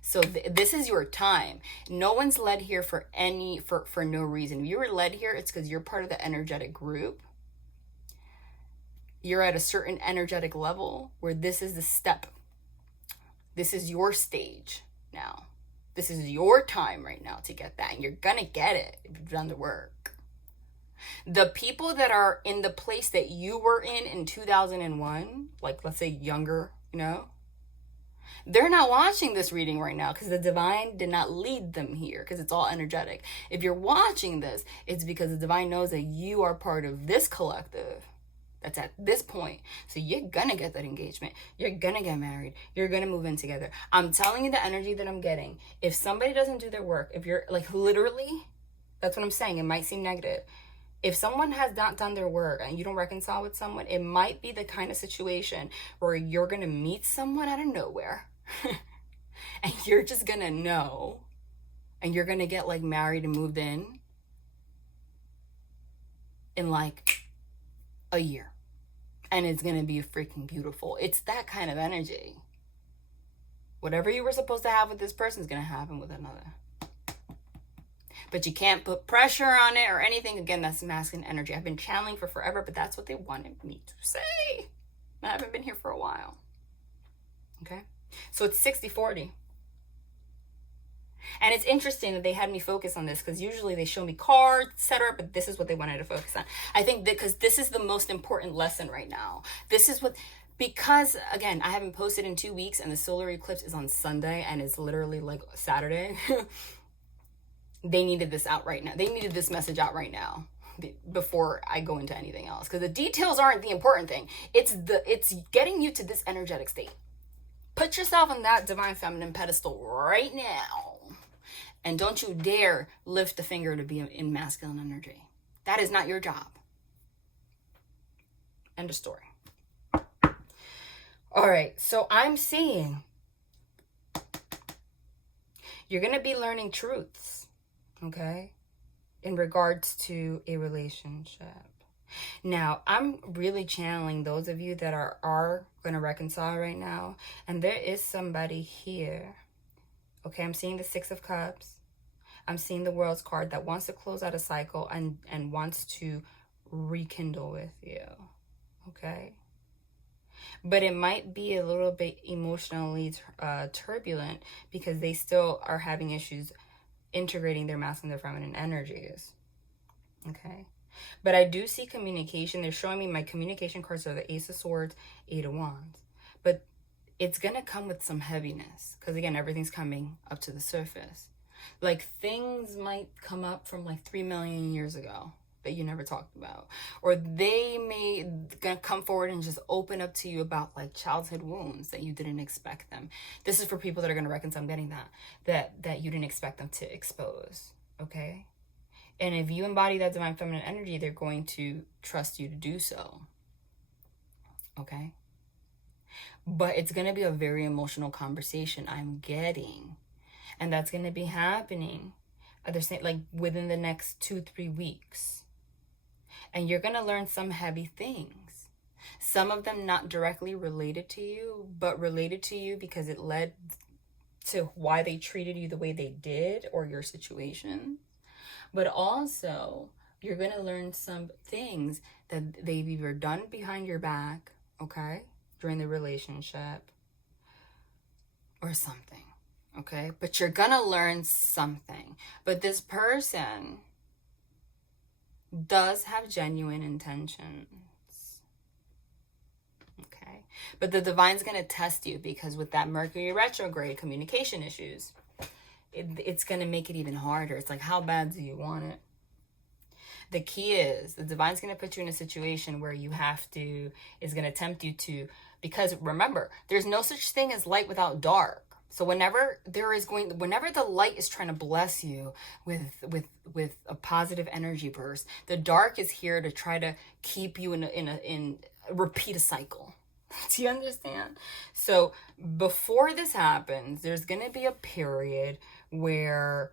So this is your time. No one's led here for no reason. If you were led here, it's because you're part of the energetic group. You're at a certain energetic level where this is the step. This is your stage now. This is your time right now to get that. And you're going to get it if you've done the work. The people that are in the place that you were in 2001, like let's say younger, they're not watching this reading right now because the divine did not lead them here because it's all energetic. If you're watching this, it's because the divine knows that you are part of this collective that's at this point. So you're going to get that engagement. You're going to get married. You're going to move in together. I'm telling you the energy that I'm getting. If somebody doesn't do their work, if you're like literally, that's what I'm saying. It might seem negative. If someone has not done their work and you don't reconcile with someone, it might be the kind of situation where you're going to meet someone out of nowhere and you're just going to know and you're going to get like married and moved in like a year. And it's going to be freaking beautiful. It's that kind of energy. Whatever you were supposed to have with this person is going to happen with another. But you can't put pressure on it or anything. Again, that's masculine energy. I've been channeling for forever, but that's what they wanted me to say. I haven't been here for a while. Okay? So it's 60-40. And it's interesting that they had me focus on this because usually they show me cards, etc. But this is what they wanted to focus on. I think that because this is the most important lesson right now. This is what... Because, again, I haven't posted in 2 weeks and the solar eclipse is on Sunday and it's literally like Saturday. They needed this out right now. They needed this message out right now before I go into anything else. Because the details aren't the important thing. It's getting you to this energetic state. Put yourself on that divine feminine pedestal right now. And don't you dare lift the finger to be in masculine energy. That is not your job. End of story. All right, so I'm seeing you're going to be learning truths, okay, in regards to a relationship. Now, I'm really channeling those of you that are going to reconcile right now. And there is somebody here. Okay, I'm seeing the Six of Cups. I'm seeing the World's card that wants to close out a cycle and wants to rekindle with you. Okay? But it might be a little bit emotionally turbulent because they still are having issues integrating their masculine and their feminine energies. Okay? But I do see communication. They're showing me my communication cards are the Ace of Swords, Eight of Wands. But it's going to come with some heaviness. Because again, everything's coming up to the surface. Like things might come up from like 3 million years ago that you never talked about. Or they may come forward and just open up to you about like childhood wounds that you didn't expect them. This is for people that are going to reconcile. I'm getting that you didn't expect them to expose. Okay? And if you embody that divine feminine energy, they're going to trust you to do so. Okay? But it's going to be a very emotional conversation I'm getting. And that's going to be happening, they're saying, like within the next 2-3 weeks. And you're going to learn some heavy things. Some of them not directly related to you, but related to you because it led to why they treated you the way they did or your situation. But also, you're going to learn some things that they've either done behind your back, okay, during the relationship, or something, okay? But you're going to learn something. But this person does have genuine intentions, okay? But the divine's going to test you because with that Mercury retrograde communication issues, it's going to make it even harder. It's like, how bad do you want it? The key is the divine's going to put you in a situation where you have to, is going to tempt you to, because remember, there's no such thing as light without dark. So whenever the light is trying to bless you with a positive energy burst, the dark is here to try to keep you in repeat a cycle. Do you understand? So before this happens, there's going to be a period where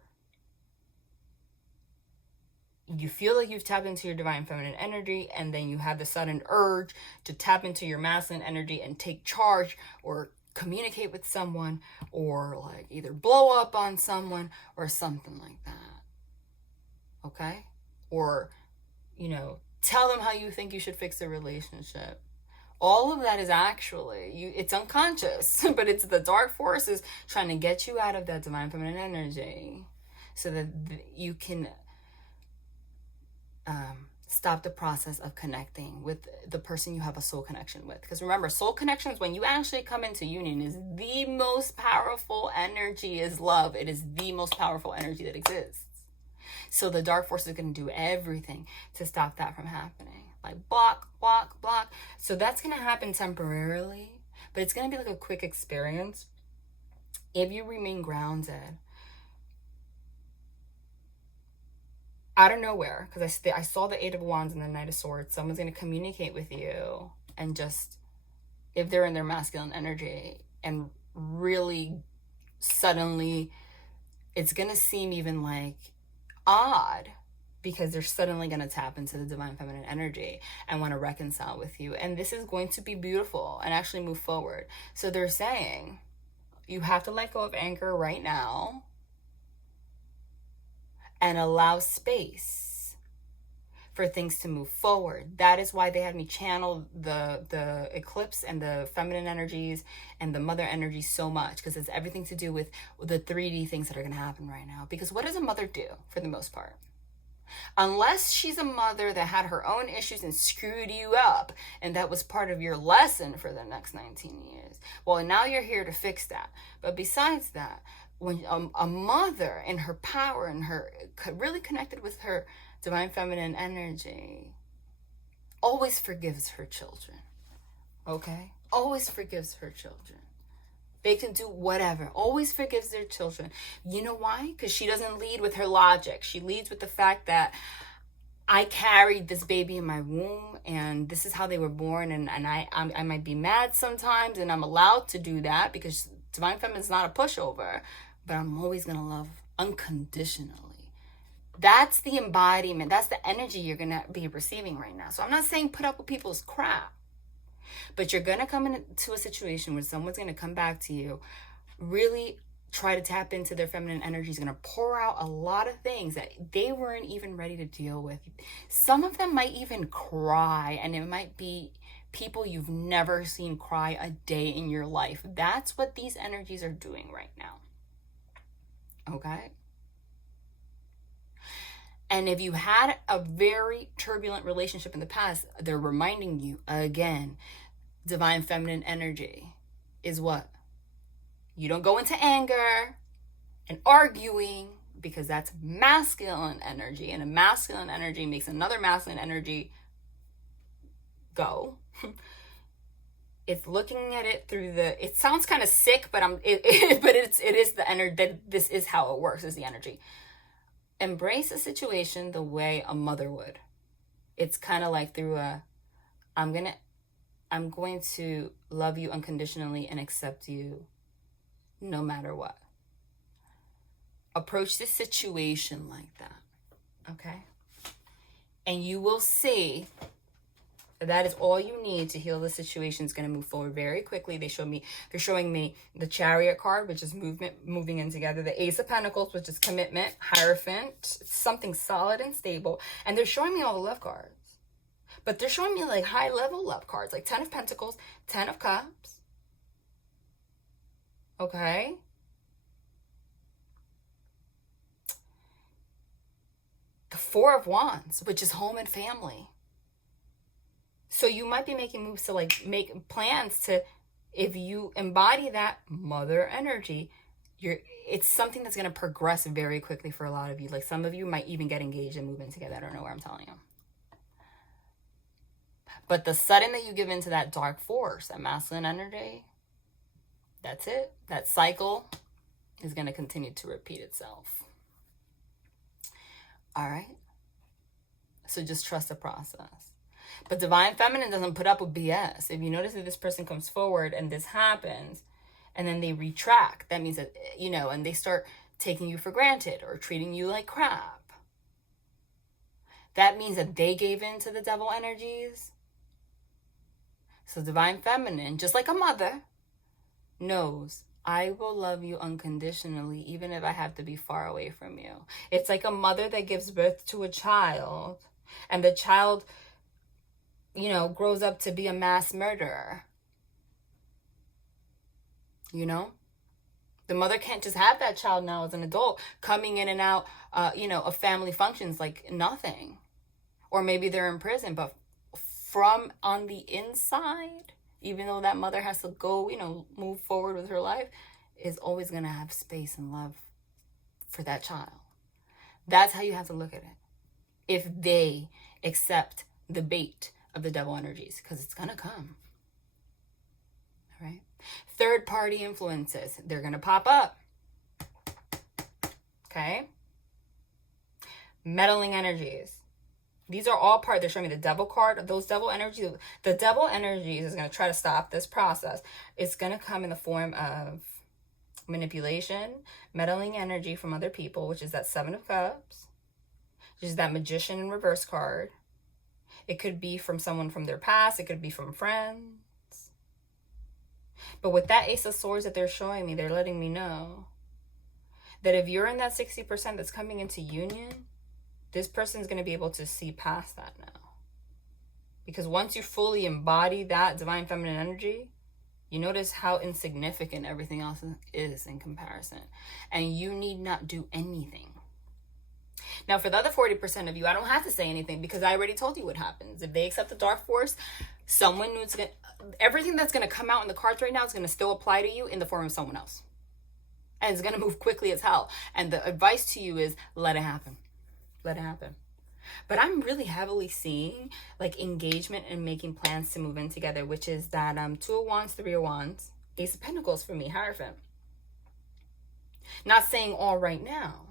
you feel like you've tapped into your divine feminine energy, and then you have the sudden urge to tap into your masculine energy and take charge or communicate with someone or like either blow up on someone or something like that. Okay? Or, tell them how you think you should fix a relationship. All of that is actually, it's unconscious, but it's the dark forces trying to get you out of that divine feminine energy so that you can stop the process of connecting with the person you have a soul connection with. Because remember, soul connections, when you actually come into union, is the most powerful energy is love. It is the most powerful energy that exists. So the dark force is going to do everything to stop that from happening. Like block. So that's going to happen temporarily, but it's going to be like a quick experience if you remain grounded. Out of nowhere, because I saw the Eight of Wands and the Knight of Swords, someone's going to communicate with you and just, if they're in their masculine energy, and really suddenly it's going to seem even like odd because they're suddenly going to tap into the divine feminine energy and want to reconcile with you. And this is going to be beautiful and actually move forward. So they're saying you have to let go of anger right now and allow space for things to move forward. That is why they had me channel the eclipse and the feminine energies and the mother energy so much, because it's everything to do with the 3D things that are going to happen right now. Because what does a mother do for the most part? Unless she's a mother that had her own issues and screwed you up, and that was part of your lesson for the next 19 years. Well, now you're here to fix that. But besides that, when a mother in her power and her really connected with her divine feminine energy always forgives her children. Okay? Always forgives her children. They can do whatever. Always forgives their children. You know why? Because she doesn't lead with her logic. She leads with the fact that I carried this baby in my womb, and this is how they were born, and I might be mad sometimes, and I'm allowed to do that because Divine Feminine is not a pushover, but I'm always going to love unconditionally. That's the embodiment. That's the energy you're going to be receiving right now. So I'm not saying put up with people's crap, but you're going to come into a situation where someone's going to come back to you, really try to tap into their feminine energy, is going to pour out a lot of things that they weren't even ready to deal with. Some of them might even cry, and it might be people you've never seen cry a day in your life. That's what these energies are doing right now. Okay? And if you had a very turbulent relationship in the past, they're reminding you again, Divine Feminine energy is what? You don't go into anger and arguing, because that's masculine energy, and a masculine energy makes another masculine energy go. It's looking at it through the, it sounds kind of sick, but it is the energy, that this is how it works, is the energy. Embrace a situation the way a mother would. It's kind of like through I'm going to love you unconditionally and accept you no matter what. Approach this situation like that, okay? And you will see that is all you need to heal the situation. Is going to move forward very quickly. They're showing me the Chariot card, which is moving in together. The Ace of Pentacles, which is commitment. Hierophant, something solid and stable. And they're showing me all the love cards. But they're showing me like high level love cards, like 10 of Pentacles, 10 of Cups. Okay? The Four of Wands, which is home and family. So you might be making moves to like make plans to, if you embody that mother energy, it's something that's going to progress very quickly for a lot of you. Like some of you might even get engaged and move in together. I don't know where I'm telling you. But the sudden that you give into that dark force, that masculine energy, that's it. That cycle is going to continue to repeat itself. All right? So just trust the process. But Divine Feminine doesn't put up with BS. If you notice that this person comes forward and this happens, and then they retract, that means that, and they start taking you for granted or treating you like crap. That means that they gave in to the devil energies. So Divine Feminine, just like a mother, knows, I will love you unconditionally, even if I have to be far away from you. It's like a mother that gives birth to a child, and the child, grows up to be a mass murderer. The mother can't just have that child now as an adult coming in and out, of family functions like nothing. Or maybe they're in prison, but from on the inside, even though that mother has to go, move forward with her life, is always going to have space and love for that child. That's how you have to look at it. If they accept the bait of the devil energies, because it's going to come. All right? Third party influences, they're going to pop up. Okay? Meddling energies. These are all part, they're showing me the devil card, those devil energies. The devil energies is going to try to stop this process. It's going to come in the form of manipulation, meddling energy from other people, which is that Seven of Cups, which is that Magician in reverse card. It could be from someone from their past. It could be from friends. But with that Ace of Swords that they're showing me, they're letting me know that if you're in that 60% that's coming into union, this person's going to be able to see past that now. Because once you fully embody that Divine Feminine energy, you notice how insignificant everything else is in comparison. And you need not do anything. Now, for the other 40% of you, I don't have to say anything because I already told you what happens. If they accept the dark force, everything that's going to come out in the cards right now is going to still apply to you in the form of someone else. And it's going to move quickly as hell. And the advice to you is let it happen. Let it happen. But I'm really heavily seeing like engagement and making plans to move in together, which is that Two of Wands, Three of Wands, Ace of Pentacles for me, Hierophant. Not saying all right now,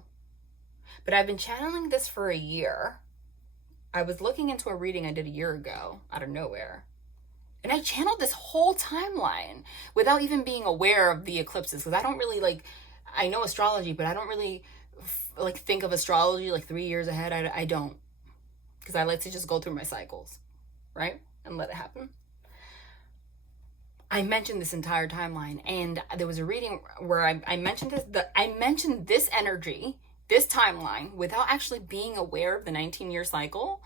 but I've been channeling this for a year. I was looking into a reading I did a year ago out of nowhere. And I channeled this whole timeline without even being aware of the eclipses. Because I don't really like, I know astrology, but I don't really like think of astrology like 3 years ahead. I don't. Because I like to just go through my cycles, right? And let it happen. I mentioned this entire timeline, and there was a reading where I mentioned this. I mentioned this energy, this timeline, without actually being aware of the 19-year cycle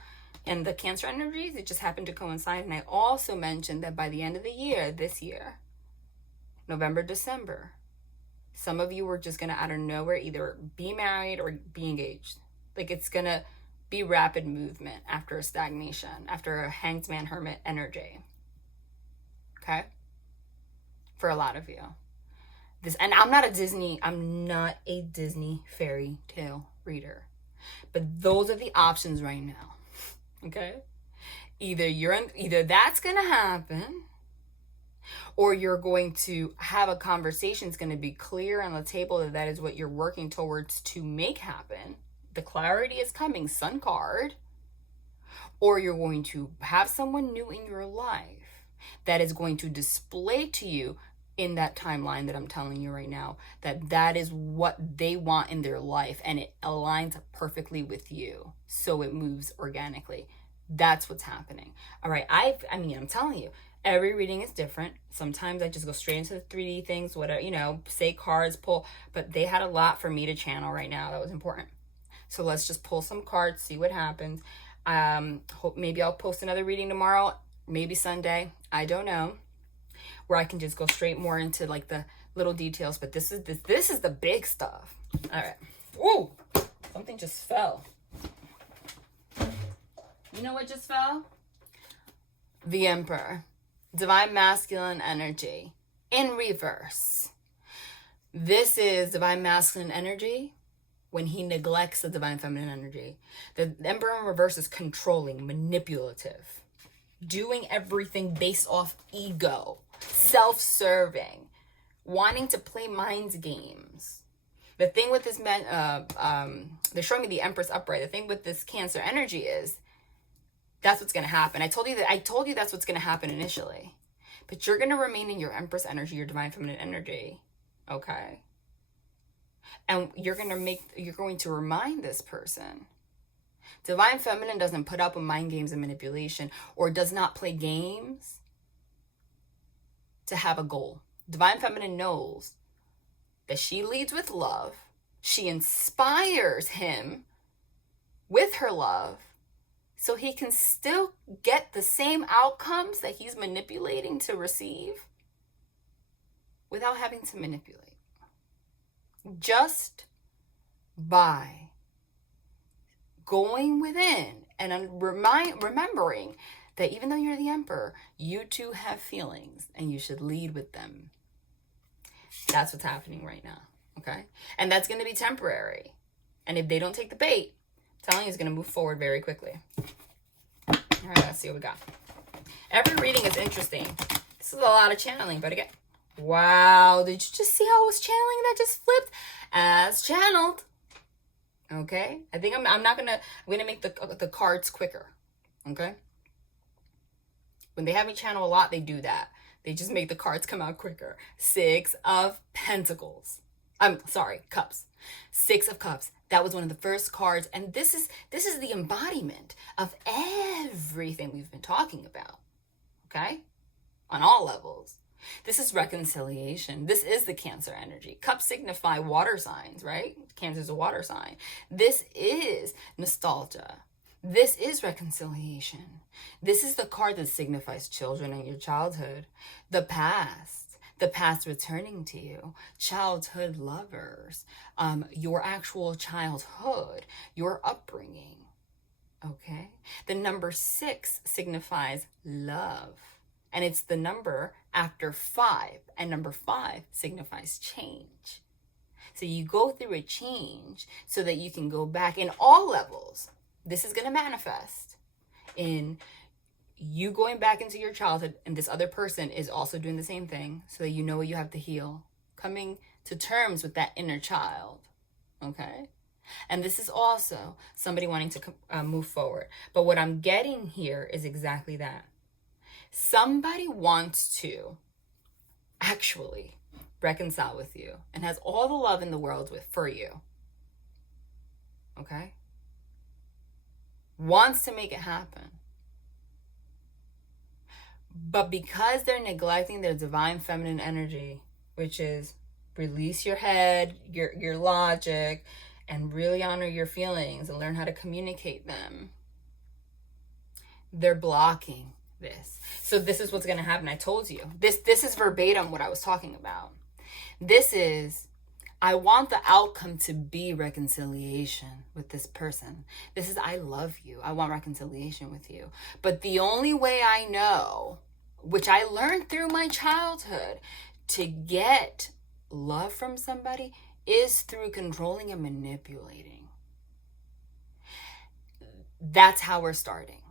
and the Cancer energies. It just happened to coincide. And I also mentioned that by the end of the year, this year, November, December, some of you were just going to, out of nowhere, either be married or be engaged. Like, it's going to be rapid movement after a stagnation, after a Hanged Man Hermit energy. Okay? For a lot of you. And I'm not a Disney fairy tale reader. But those are the options right now. Okay? Either that's gonna happen, or you're going to have a conversation. It's going to be clear on the table that is what you're working towards to make happen. The clarity is coming, Sun card. Or you're going to have someone new in your life that is going to display to you in that timeline that I'm telling you right now, that is what they want in their life, and it aligns perfectly with you, so it moves organically. That's what's happening. All right, I'm telling you, every reading is different. Sometimes I just go straight into the 3D things, whatever, say cards, pull, but they had a lot for me to channel right now that was important. So let's just pull some cards, see what happens. Maybe I'll post another reading tomorrow, maybe Sunday, I don't know, where I can just go straight more into like the little details. But this is the big stuff. All right. Ooh, something just fell. You know what just fell? The Emperor. Divine Masculine energy in reverse. This is Divine Masculine energy when he neglects the Divine Feminine energy. The Emperor in reverse is controlling, manipulative, doing everything based off ego, self-serving, wanting to play mind games. The thing with this they're showing me the Empress upright. The thing with this Cancer energy is that's what's going to happen. I told you that's what's going to happen initially. But you're going to remain in your Empress energy, your Divine Feminine energy. Okay? And you're going to remind this person. Divine Feminine doesn't put up with mind games and manipulation, or does not play games to have a goal. Divine Feminine knows that she leads with love. She inspires him with her love, so he can still get the same outcomes that he's manipulating to receive without having to manipulate. Just by going within and remembering that even though you're the Emperor, you too have feelings and you should lead with them. That's what's happening right now, okay? And that's going to be temporary. And if they don't take the bait, I'm telling you, it's going to move forward very quickly. All right, let's see what we got. Every reading is interesting. This is a lot of channeling, but again, wow, did you just see how I was channeling? That just flipped as channeled. Okay, I think I'm gonna make the cards quicker. Okay, when they have me channel a lot, they do that. They just make the cards come out quicker. 6 of Pentacles. I'm sorry, Cups. 6 of Cups. That was one of the first cards, and this is the embodiment of everything we've been talking about. Okay, on all levels. This is reconciliation. This is the Cancer energy. Cups signify water signs, right? Cancer is a water sign. This is nostalgia. This is reconciliation. This is the card that signifies children and your childhood. The past returning to you. Childhood lovers. Your actual childhood. Your upbringing. Okay? The number 6 signifies love. And it's the number after 5. And number 5 signifies change. So you go through a change so that you can go back in all levels. This is going to manifest in you going back into your childhood, and this other person is also doing the same thing, so that you know what you have to heal. Coming to terms with that inner child. Okay? And this is also somebody wanting to move forward. But what I'm getting here is exactly that. Somebody wants to actually reconcile with you and has all the love in the world for you. Okay? Wants to make it happen. But because they're neglecting their divine feminine energy, which is release your head, your logic, and really honor your feelings and learn how to communicate them, they're blocking this. So this is what's going to happen. I told you. This is verbatim what I was talking about. This is, I want the outcome to be reconciliation with this person. This is, I love you. I want reconciliation with you. But the only way I know, which I learned through my childhood, to get love from somebody is through controlling and manipulating. That's how we're starting.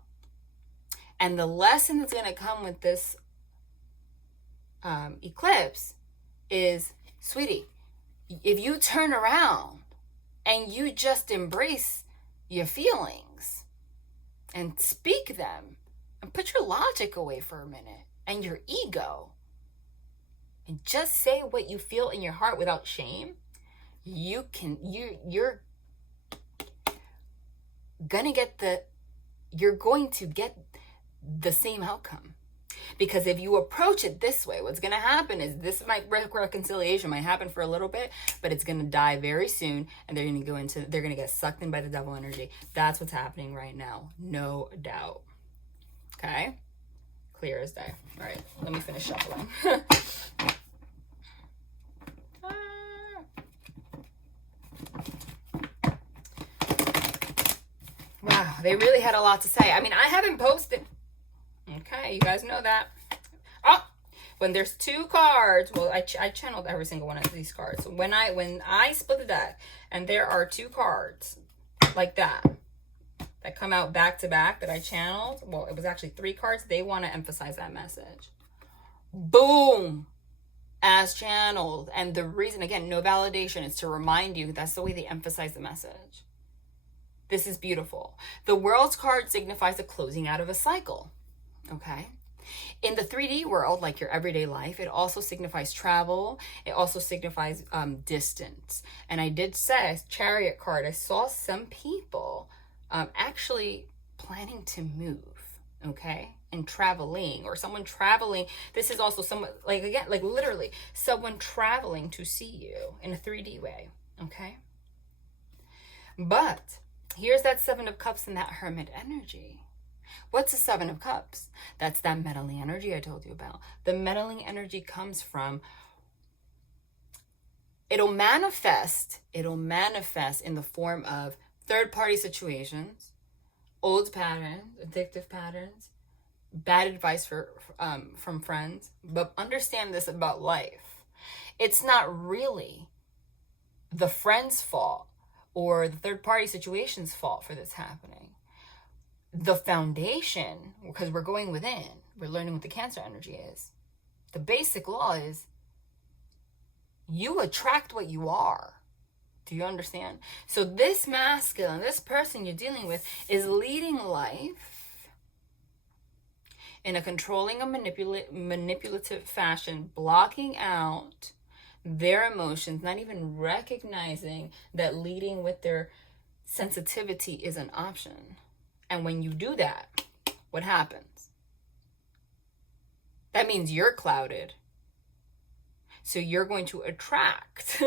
And the lesson that's going to come with this eclipse is, sweetie, if you turn around and you just embrace your feelings and speak them and put your logic away for a minute and your ego and just say what you feel in your heart without shame, you're going to get the same outcome. Because if you approach it this way, what's going to happen is this reconciliation might happen for a little bit, but it's going to die very soon, and they're going to get sucked in by the devil energy. That's what's happening right now. No doubt. Okay? Clear as day. All right, let me finish shuffling. Wow, they really had a lot to say. I mean, I haven't posted. Okay, you guys know that. Oh, when there's two cards, well, I channeled every single one of these cards. So when I split the deck and there are two cards like that come out back to back that I channeled, well, it was actually three cards. They want to emphasize that message. Boom, as channeled. And the reason, again, no validation, is to remind you that's the way they emphasize the message. This is beautiful. The World's card signifies the closing out of a cycle. Okay. In the 3D world, like your everyday life, it also signifies travel. It also signifies distance. And I did say, Chariot card, I saw some people actually planning to move, okay, and traveling, or someone traveling. This is also someone, like, again, like literally someone traveling to see you in a 3D way, okay? But here's that Seven of Cups and that Hermit energy. What's the Seven of Cups? That's that meddling energy I told you about. The meddling energy comes from, it'll manifest in the form of third-party situations, old patterns, addictive patterns, bad advice from friends. But understand this about life. It's not really the friend's fault or the third-party situation's fault for this happening. The foundation, because we're going within, we're learning what the Cancer energy is. The basic law is you attract what you are. Do you understand? So this masculine, this person you're dealing with, is leading life in a controlling and manipulative fashion, blocking out their emotions, not even recognizing that leading with their sensitivity is an option. And when you do that, what happens? That means you're clouded. So you're going to attract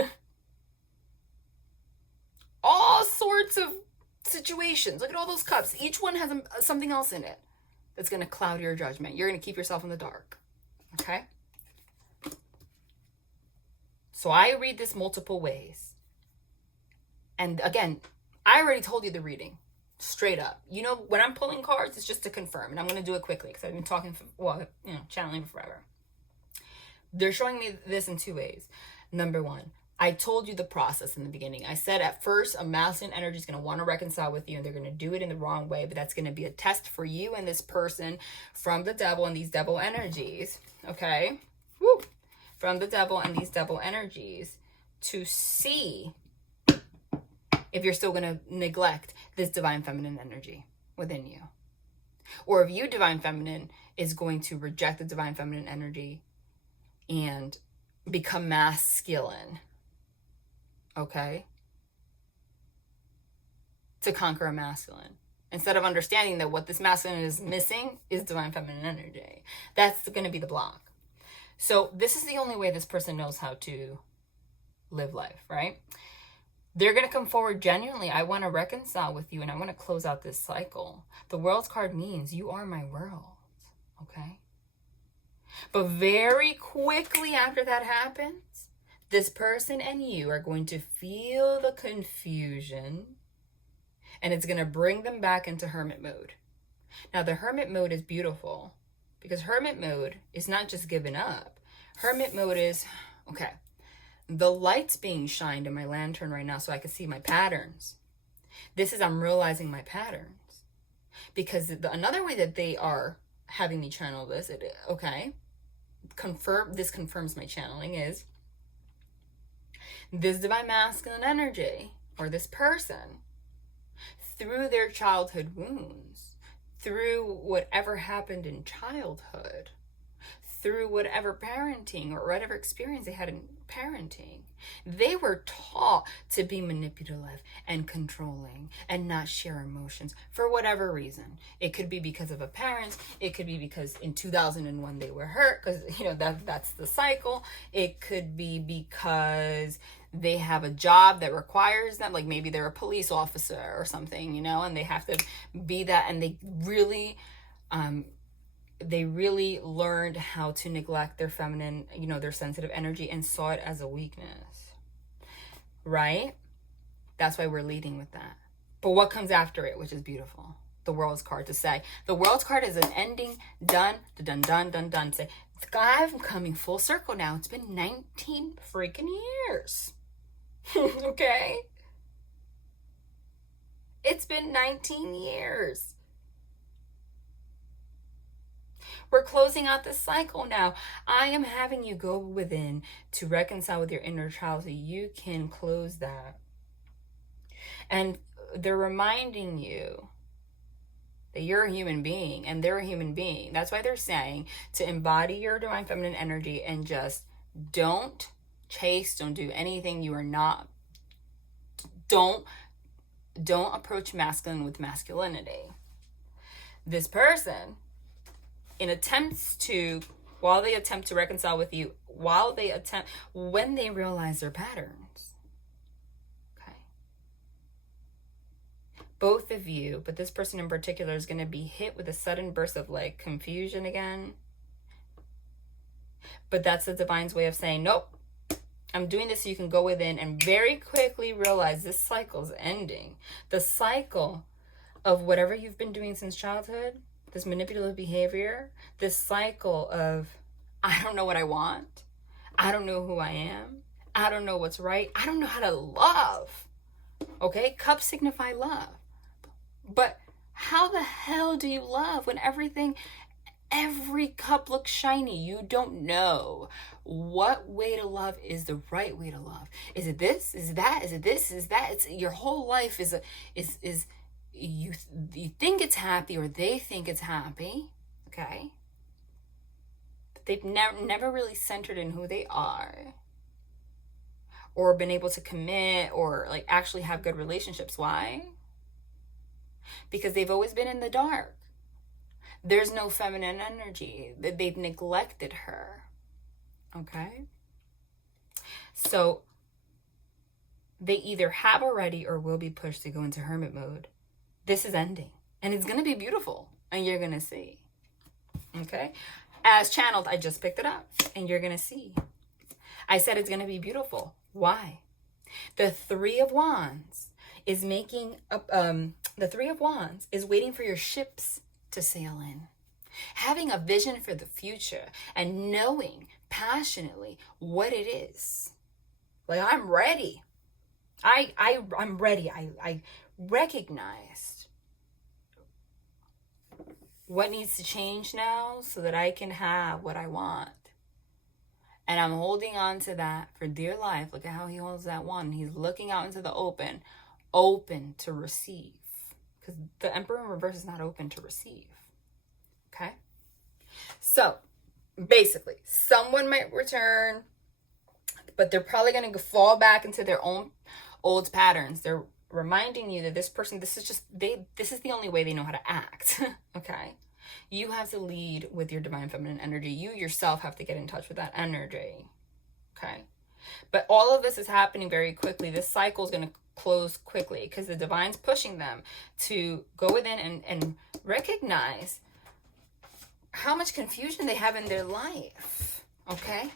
all sorts of situations. Look at all those cups. Each one has something else in it that's going to cloud your judgment. You're going to keep yourself in the dark. Okay? So I read this multiple ways. And again, I already told you the reading. Straight up. You know, when I'm pulling cards, it's just to confirm. And I'm going to do it quickly because I've been talking channeling for forever. They're showing me this in two ways. Number one, I told you the process in the beginning. I said at first, a masculine energy is going to want to reconcile with you, and they're going to do it in the wrong way, but that's going to be a test for you and this person from the devil and these devil energies, okay? Woo! From the devil and these devil energies to see if you're still going to neglect this divine feminine energy within you. Or if you, divine feminine, is going to reject the divine feminine energy and become masculine, okay? To conquer a masculine. Instead of understanding that what this masculine is missing is divine feminine energy. That's going to be the block. So this is the only way this person knows how to live life, right? They're going to come forward genuinely. I want to reconcile with you and I want to close out this cycle. The World's card means you are my world, okay? But very quickly after that happens, this person and you are going to feel the confusion, and it's going to bring them back into hermit mode. Now, the hermit mode is beautiful because hermit mode is not just giving up. Hermit mode is, okay, the light's being shined in my lantern right now so I can see my patterns. This is, I'm realizing my patterns. Because another way that they are having me channel this, this confirms my channeling, is this divine masculine energy, or this person, through their childhood wounds, through whatever happened in childhood, through whatever parenting or whatever experience they had in parenting, they were taught to be manipulative and controlling and not share emotions for whatever reason. It could be because of a parent. It could be because in 2001 they were hurt, because that's the cycle. It could be because they have a job that requires them, like maybe they're a police officer or something, and they have to be that, and they really learned how to neglect their feminine, their sensitive energy, and saw it as a weakness, right? That's why we're leading with that. But what comes after it, which is beautiful, the World's card to say. The World's card is an ending, done, done. Say, I'm coming full circle now. It's been 19 freaking years. Okay? It's been 19 years. We're closing out this cycle now. I am having you go within to reconcile with your inner child so you can close that. And they're reminding you that you're a human being and they're a human being. That's why they're saying to embody your divine feminine energy and just don't chase, don't do anything you are not. Don't approach masculine with masculinity. This person, while they attempt to reconcile with you, when they realize their patterns, okay? Both of you, but this person in particular, is going to be hit with a sudden burst of confusion again. But that's the divine's way of saying, nope, I'm doing this so you can go within and very quickly realize this cycle's ending. The cycle of whatever you've been doing since childhood, this manipulative behavior, this cycle of, I don't know what I want. I don't know who I am. I don't know what's right. I don't know how to love. Okay? Cups signify love. But how the hell do you love when every cup looks shiny? You don't know what way to love is the right way to love. Is it this? Is it that? Is it this? Is that? It's your whole life is you think it's happy, or they think it's happy, okay? But they've never really centered in who they are, or been able to commit, or actually have good relationships. Why? Because they've always been in the dark. There's no feminine energy. They've neglected her, okay? So they either have already or will be pushed to go into hermit mode. This is ending, and it's going to be beautiful, and you're going to see, okay? As channeled, I just picked it up, and you're going to see. I said it's going to be beautiful. Why? The Three of Wands is waiting for your ships to sail in. Having a vision for the future and knowing passionately what it is. I'm ready. I'm ready. I recognized what needs to change now so that I can have what I want. And I'm holding on to that for dear life. Look at how he holds that wand. He's looking out into the open. open to receive. Because the Emperor in reverse is not open to receive. Okay? So, basically, someone might return, but they're probably going to fall back into their own old patterns. They're reminding you that this person, this is the only way they know how to act. Okay? You have to lead with your divine feminine energy. You yourself have to get in touch with that energy. Okay? But all of this is happening very quickly. This cycle is going to close quickly because the divine's pushing them to go within and recognize how much confusion they have in their life. Okay?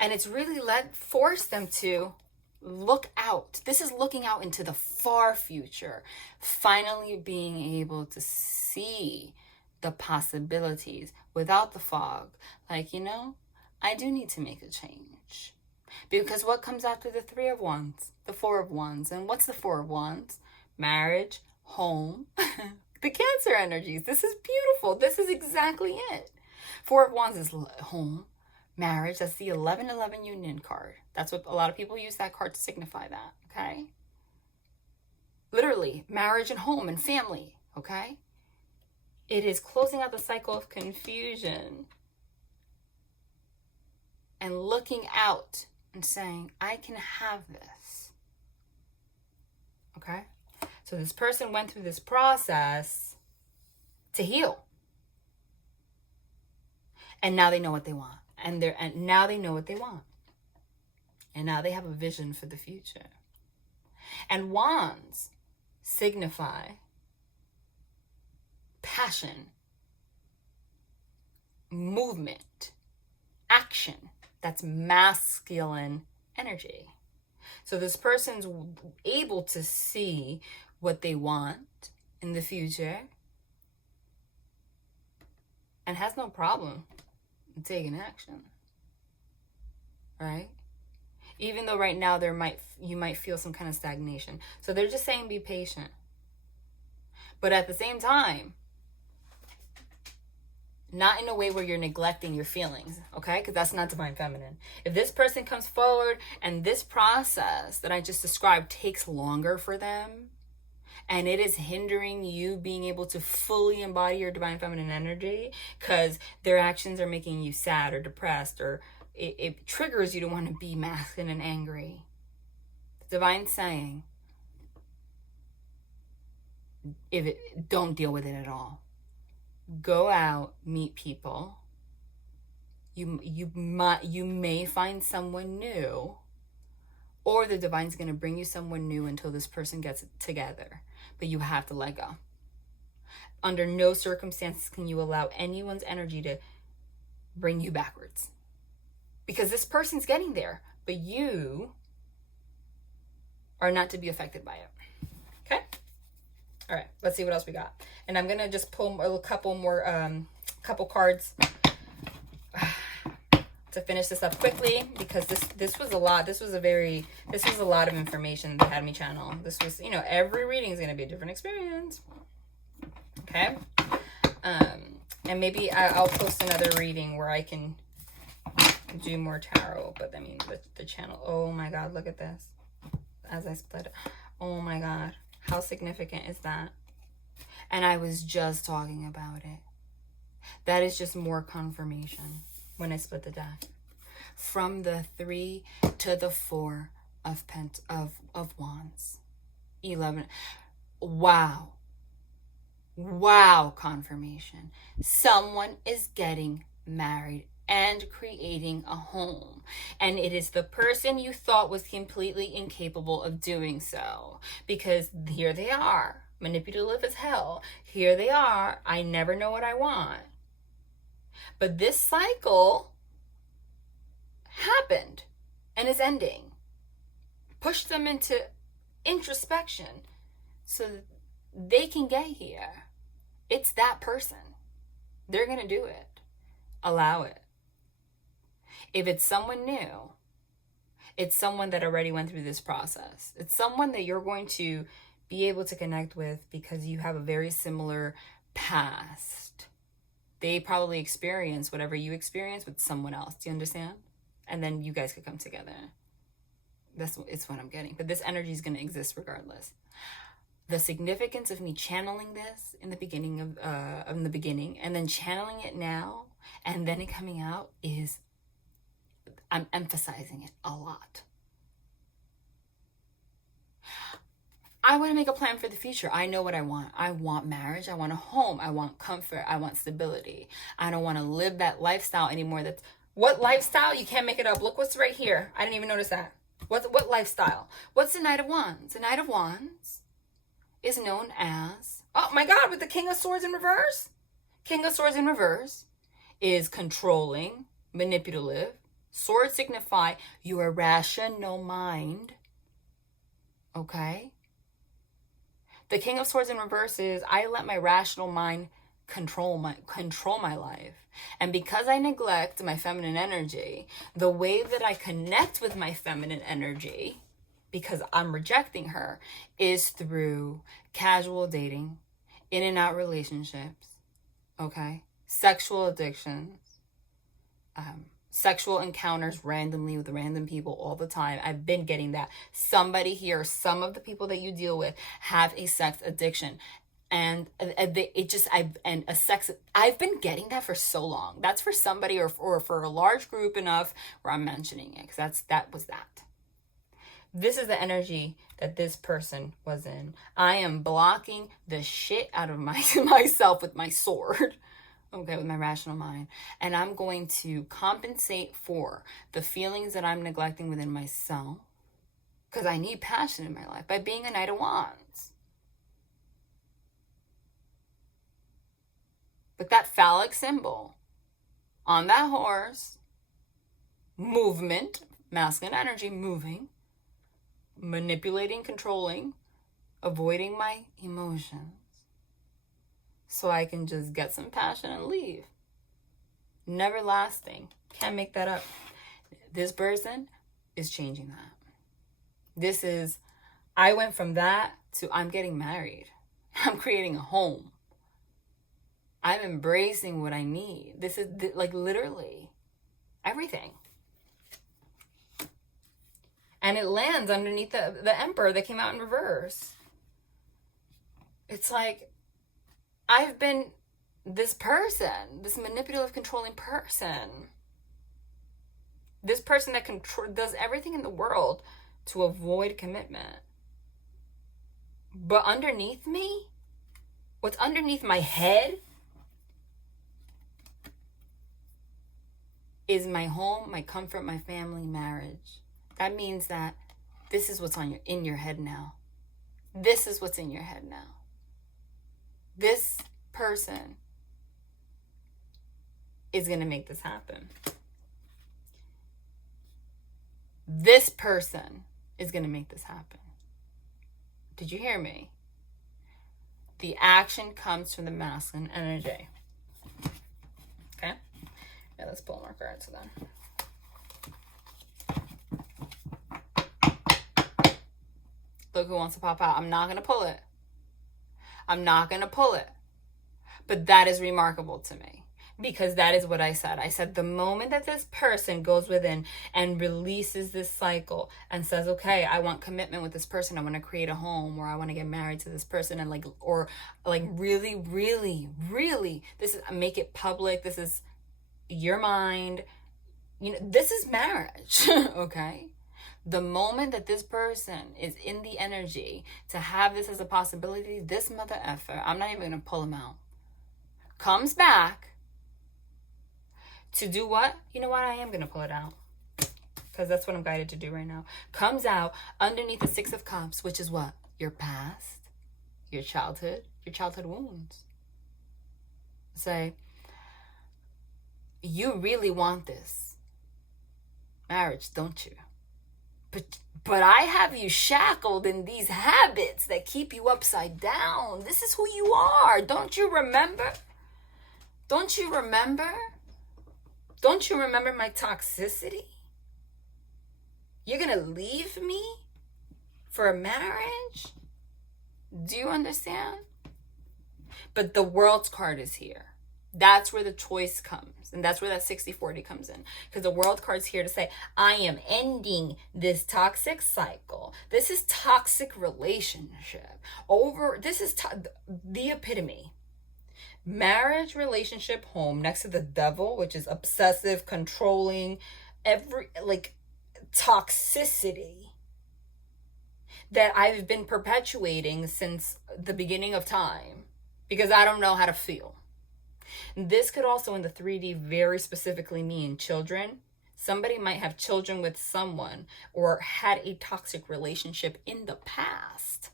And it's really forced them to look out. This is looking out into the far future. Finally being able to see the possibilities without the fog. Like, I do need to make a change. Because what comes after the 3 of Wands? The 4 of Wands. And what's the 4 of Wands? Marriage, home, the Cancer energies. This is beautiful. This is exactly it. 4 of Wands is home, marriage. That's the 1111 union card. That's what a lot of people use that card to signify that, okay? Literally, marriage and home and family, okay? It is closing out the cycle of confusion and looking out and saying, I can have this. Okay? So this person went through this process to heal. And now they know what they want. And now they know what they want. And now they have a vision for the future. And wands signify passion, movement, action. That's masculine energy. So this person's able to see what they want in the future and has no problem taking action. Right? Even though right now you might feel some kind of stagnation. So they're just saying be patient. But at the same time, not in a way where you're neglecting your feelings, okay? Because that's not divine feminine. If this person comes forward and this process that I just described takes longer for them, and it is hindering you being able to fully embody your divine feminine energy because their actions are making you sad or depressed, or it triggers you to want to be masculine and angry. The divine's saying, don't deal with it at all. Go out, meet people. You may find someone new, or the divine's going to bring you someone new until this person gets it together. But you have to let go. Under no circumstances can you allow anyone's energy to bring you backwards. Because this person's getting there, but you are not to be affected by it. Okay? All right, let's see what else we got. And I'm going to just pull a couple more, couple cards to finish this up quickly, because this was a lot. This was a lot of information that had me channel. This was, every reading is going to be a different experience. Okay? And maybe I'll post another reading where I can do more tarot, but I mean, the channel, oh my God, look at this. As I split it. Oh my God. How significant is that? And I was just talking about it. That is just more confirmation when I split the deck. From the 3 to the 4 of wands. 11. Wow. Wow, confirmation. Someone is getting married and creating a home. And it is the person you thought was completely incapable of doing so. Because here they are, manipulative as hell. Here they are, I never know what I want. But this cycle happened and is ending. Push them into introspection so that they can get here. It's that person. They're going to do it. Allow it. If it's someone new, it's someone that already went through this process. It's someone that you're going to be able to connect with because you have a very similar past. They probably experience whatever you experience with someone else. Do you understand? And then you guys could come together. It's what I'm getting. But this energy is going to exist regardless. The significance of me channeling this in the beginning and then channeling it now and then it coming out is, I'm emphasizing it a lot. I want to make a plan for the future. I know what I want. I want marriage. I want a home. I want comfort. I want stability. I don't want to live that lifestyle anymore. What lifestyle? You can't make it up. Look what's right here. I didn't even notice that. What lifestyle? What's the Knight of Wands? The Knight of Wands is known as, oh my God, with the King of Swords in reverse. King of Swords in reverse is controlling, manipulative. Swords signify your rational mind. Okay? The King of Swords in reverse is, I let my rational mind control my life. And because I neglect my feminine energy, the way that I connect with my feminine energy, because I'm rejecting her, is through casual dating, in and out relationships, okay? Sexual addictions, sexual encounters randomly with random people all the time. I've been getting that. Somebody here, some of the people that you deal with have a sex addiction. And I've been getting that for so long. That's for somebody or for a large group enough where I'm mentioning it, because that was that. This is the energy that this person was in. I am blocking the shit out of myself with my sword. Okay, with my rational mind. And I'm going to compensate for the feelings that I'm neglecting within myself, because I need passion in my life, by being a Knight of Wands. With that phallic symbol on that horse, movement, masculine energy, moving, manipulating, controlling, avoiding my emotions, so I can just get some passion and leave. Never lasting. Can't make that up. This person is changing that. I went from that to I'm getting married. I'm creating a home. I'm embracing what I need. This is like literally everything. And it lands underneath the Emperor that came out in reverse. It's like, I've been this person, this manipulative, controlling person. This person that does everything in the world to avoid commitment. But underneath me, what's underneath my head is my home, my comfort, my family, marriage. That means that this is what's in your head now. This is what's in your head now. This person is going to make this happen. This person is going to make this happen. Did you hear me? The action comes from the masculine energy. Okay? Yeah, let's pull more cards then. Look who wants to pop out. I'm not going to pull it. But that is remarkable to me, because that is what I said. I said the moment that this person goes within and releases this cycle and says, okay, I want commitment with this person. I want to create a home, or I want to get married to this person, and really, really, really, make it public. This is your mind. This is marriage. Okay. The moment that this person is in the energy to have this as a possibility, this mother effer, I'm not even going to pull him out, comes back to do what? You know what? I am going to pull it out, because that's what I'm guided to do right now. Comes out underneath the Six of Cups, which is what? Your past, your childhood wounds. Say, you really want this marriage, don't you? But I have you shackled in these habits that keep you upside down. This is who you are. Don't you remember? Don't you remember my toxicity? You're going to leave me for a marriage? Do you understand? But the World's card is here. That's where the choice comes. And that's where that 60-40 comes in. Because the world card's here to say, I am ending this toxic cycle. This is toxic relationship. This is the epitome. Marriage, relationship, home, next to the devil, which is obsessive, controlling, toxicity that I've been perpetuating since the beginning of time because I don't know how to feel. This could also in the 3D very specifically mean children. Somebody might have children with someone or had a toxic relationship in the past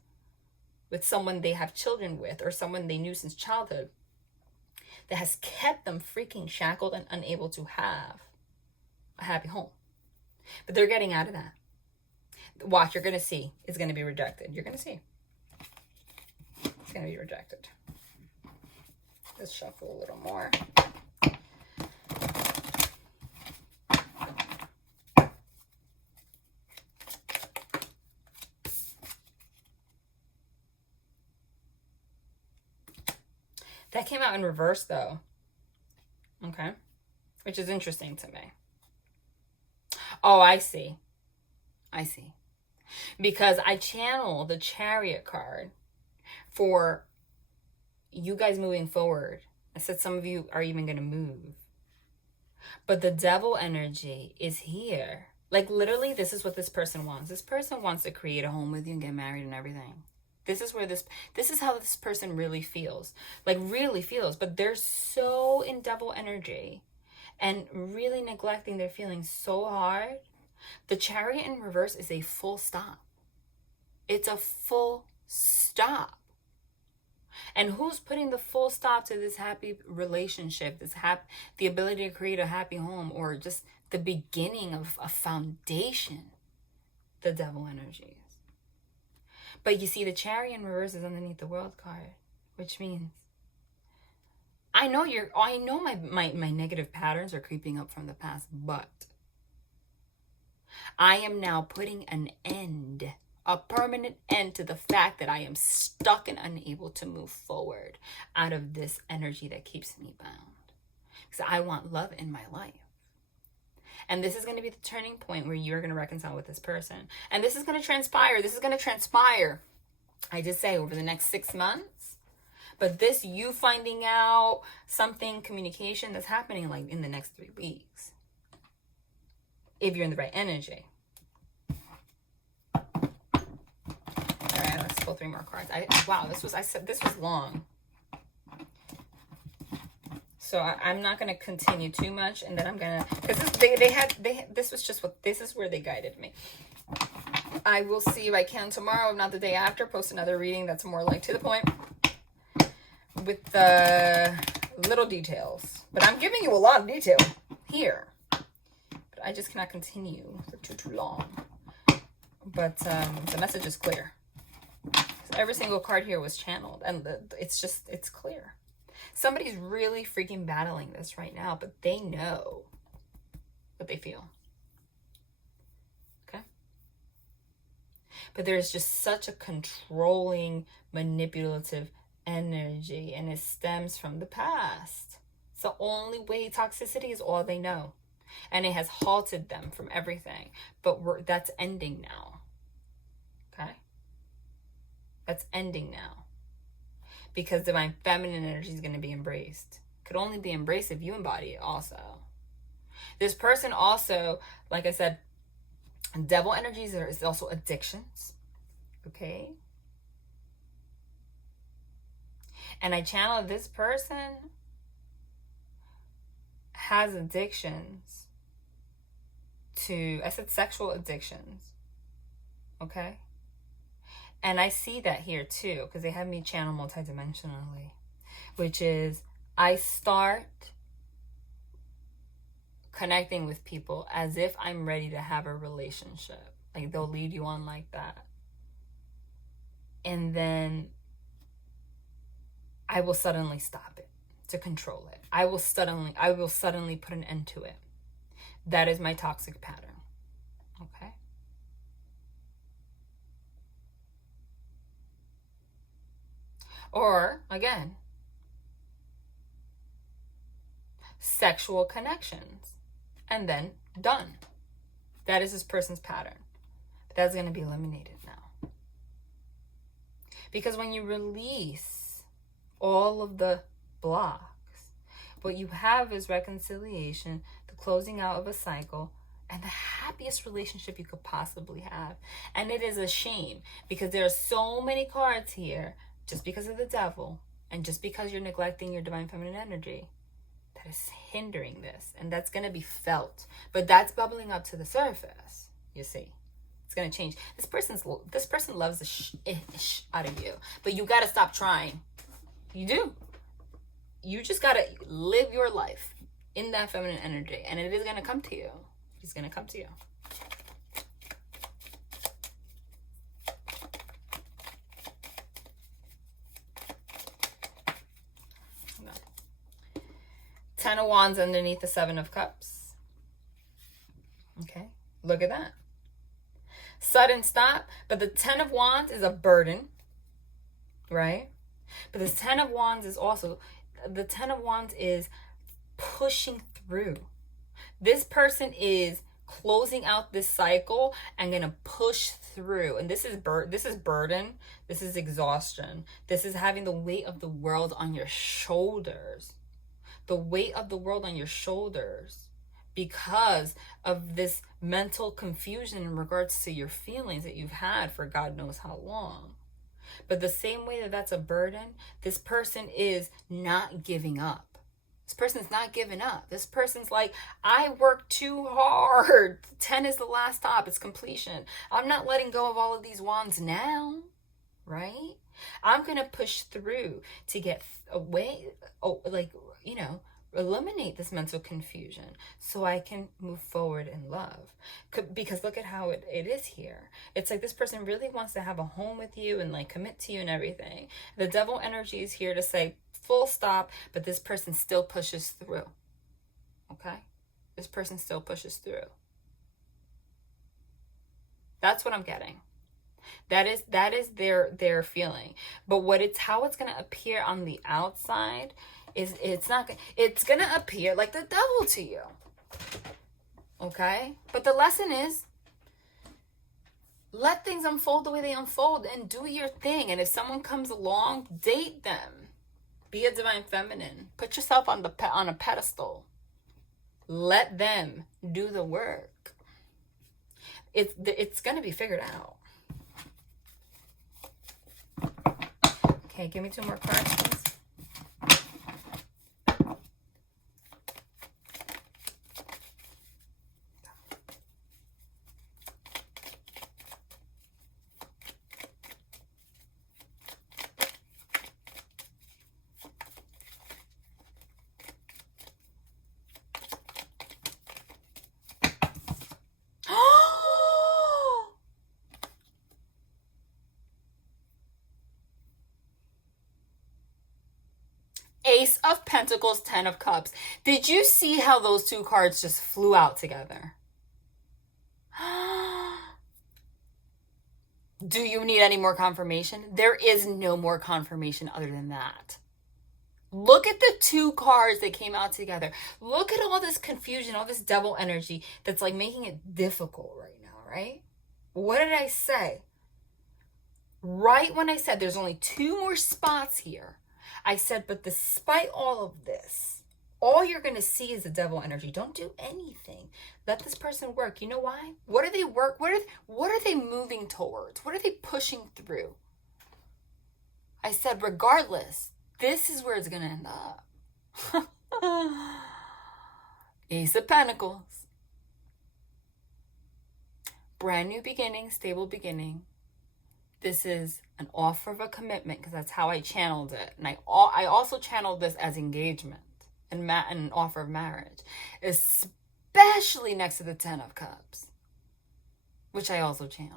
with someone they have children with or someone they knew since childhood that has kept them freaking shackled and unable to have a happy home. But they're getting out of that. Watch, you're going to see. It's going to be rejected. You're going to see. It's going to be rejected. Let's shuffle a little more. That came out in reverse, though. Okay. Which is interesting to me. Oh, I see. I see. Because I channel the Chariot card for you guys moving forward. I said some of you are even going to move. But the devil energy is here. Like literally, this is what this person wants. This person wants to create a home with you and get married and everything. This is how this person really feels. Like really feels. But they're so in devil energy and really neglecting their feelings so hard. The Chariot in reverse is a full stop. It's a full stop. And who's putting the full stop to this happy relationship, the ability to create a happy home, or just the beginning of a foundation? The devil energies. But you see, the Chariot in reverse is underneath the World card, which means I know my negative patterns are creeping up from the past, but I am now putting an end, a permanent end to the fact that I am stuck and unable to move forward out of this energy that keeps me bound. Because I want love in my life. And this is going to be the turning point where you're going to reconcile with this person. And this is going to transpire. I did say over the next 6 months. But this, you finding out something, communication that's happening like in the next 3 weeks. If you're in the right energy. All right, let's pull 3 more cards. Wow, this was long. So I'm not going to continue too much, and then I'm going to, because this is where they guided me. I will see if I can tomorrow, if not the day after, post another reading that's more like to the point with the little details. But I'm giving you a lot of detail here. But I just cannot continue for too long. But the message is clear. So every single card here was channeled, and it's clear. Somebody's really freaking battling this right now, but they know what they feel. Okay? But there's just such a controlling, manipulative energy, and it stems from the past. It's the only way. Toxicity is all they know. And it has halted them from everything. But that's ending now. Okay? That's ending now. Because divine feminine energy is going to be embraced. Could only be embraced if you embody it also. This person also, like I said, devil energies is also addictions. Okay? And I channel this person has addictions to, I said sexual addictions. Okay? And I see that here too, because they have me channel multidimensionally, which is I start connecting with people as if I'm ready to have a relationship. Like they'll lead you on like that. And then I will suddenly stop it to control it. I will suddenly put an end to it. That is my toxic pattern. Okay? Or, again, sexual connections, and then done. That is this person's pattern. But that's going to be eliminated now. Because when you release all of the blocks, what you have is reconciliation, the closing out of a cycle, and the happiest relationship you could possibly have. And it is a shame because there are so many cards here, just because of the devil, and just because you're neglecting your divine feminine energy, that is hindering this. And that's going to be felt. But that's bubbling up to the surface, you see. It's going to change. This person loves the shit out of you. But you got to stop trying. You do. You just got to live your life in that feminine energy. And it is going to come to you. It's going to come to you. Ten of Wands underneath the Seven of Cups. Okay, look at that. Sudden stop, but the Ten of Wands is a burden, right? But the Ten of Wands is also, the Ten of Wands is pushing through. This person is closing out this cycle and gonna push through. And this is burden. This is exhaustion. This is having the weight of the world on your shoulders. The weight of the world on your shoulders because of this mental confusion in regards to your feelings that you've had for God knows how long. But the same way that that's a burden, this person is not giving up. This person's not giving up. This person's like, I worked too hard. 10 is the last stop. It's completion. I'm not letting go of all of these wands now, right? I'm going to push through to get away, eliminate this mental confusion so I can move forward in love. Because look at how it is here. It's like this person really wants to have a home with you and like commit to you and everything. The devil energy is here to say full stop, but this person still pushes through. Okay? This person still pushes through. That's what I'm getting. That is their feeling. But how it's going to appear on the outside is it's going to appear like the devil to you. Okay? But the lesson is, let things unfold the way they unfold and do your thing. And if someone comes along, date them. Be a divine feminine. Put yourself on a pedestal. Let them do the work. It's going to be figured out. Okay, give me 2 more cards, please. Ace of Pentacles, 10 of Cups. Did you see how those 2 cards just flew out together? Do you need any more confirmation? There is no more confirmation other than that. Look at the 2 cards that came out together. Look at all this confusion, all this devil energy that's like making it difficult right now, right? What did I say? Right when I said there's only 2 more spots here, I said, but despite all of this, all you're going to see is the devil energy. Don't do anything. Let this person work. You know why? What are they what are they moving towards? What are they pushing through? I said, regardless, this is where it's going to end up. Ace of Pentacles. Brand new beginning, stable beginning. This is an offer of a commitment because that's how I channeled it. And I also channeled this as engagement and an offer of marriage, especially next to the 10 of Cups, which I also channeled.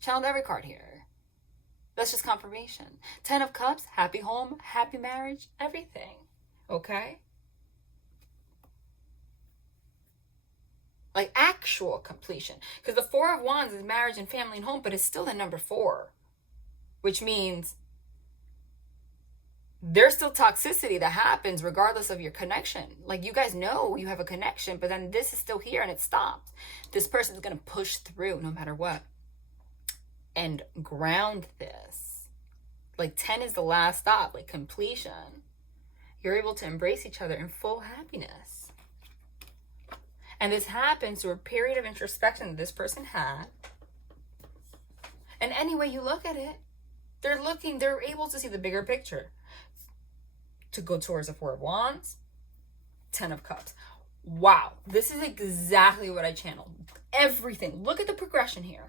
Channeled every card here. That's just confirmation. 10 of Cups, happy home, happy marriage, everything. Okay? Like actual completion. Because the 4 of Wands is marriage and family and home, but it's still the number 4. Which means there's still toxicity that happens regardless of your connection. Like, you guys know you have a connection, but then this is still here and it stopped. This person is going to push through no matter what and ground this. Like 10 is the last stop, like completion. You're able to embrace each other in full happiness. And this happens through a period of introspection that this person had. And any way you look at it, they're able to see the bigger picture. To go towards the Four of Wands, 10 of Cups. Wow, this is exactly what I channeled. Everything. Look at the progression here.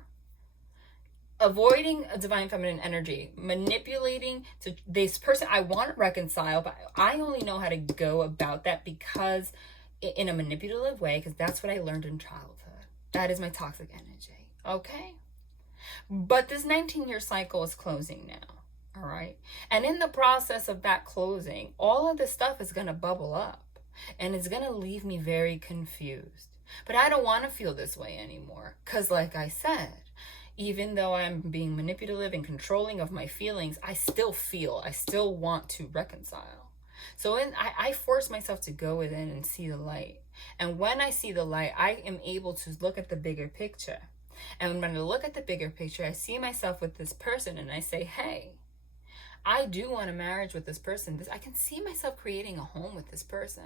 Avoiding a divine feminine energy, manipulating to this person. I want to reconcile, but I only know how to go about that because in a manipulative way, because that's what I learned in childhood. That is my toxic energy. Okay? But this 19-year cycle is closing now. All right. And in the process of that closing, all of this stuff is going to bubble up and it's going to leave me very confused. But I don't want to feel this way anymore. Because like I said, even though I'm being manipulative and controlling of my feelings, I still want to reconcile. So I force myself to go within and see the light. And when I see the light, I am able to look at the bigger picture. And when I look at the bigger picture, I see myself with this person and I say, hey, I do want a marriage with this person. I can see myself creating a home with this person.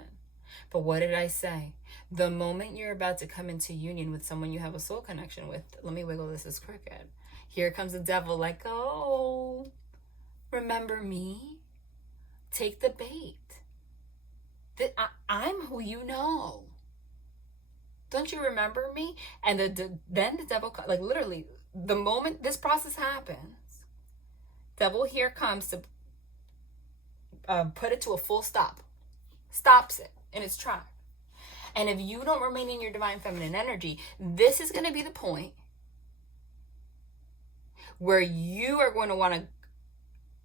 But what did I say? The moment you're about to come into union with someone you have a soul connection with, let me wiggle this as crooked. Here comes the devil like, oh, remember me? Take the bait. I'm who you know. Don't you remember me? And then the devil, like literally, the moment this process happens, devil here comes to put it to a full stop. Stops it in its track. And if you don't remain in your divine feminine energy, this is going to be the point where you are going to want to,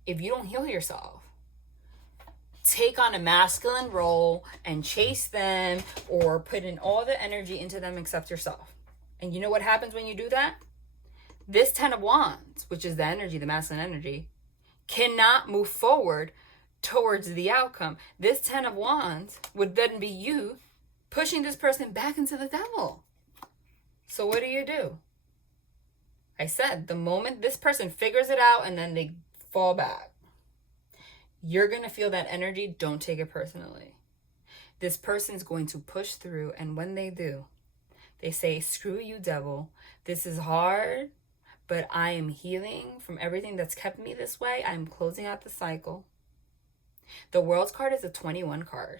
if you don't heal yourself, take on a masculine role and chase them or put in all the energy into them except yourself. And you know what happens when you do that? This 10 of Wands, which is the energy, the masculine energy, cannot move forward towards the outcome. This 10 of Wands would then be you pushing this person back into the devil. So what do? I said, the moment this person figures it out and then they fall back, you're going to feel that energy. Don't take it personally. This person is going to push through. And when they do, they say, screw you, devil. This is hard, but I am healing from everything that's kept me this way. I'm closing out the cycle. The World's card is a 21 card.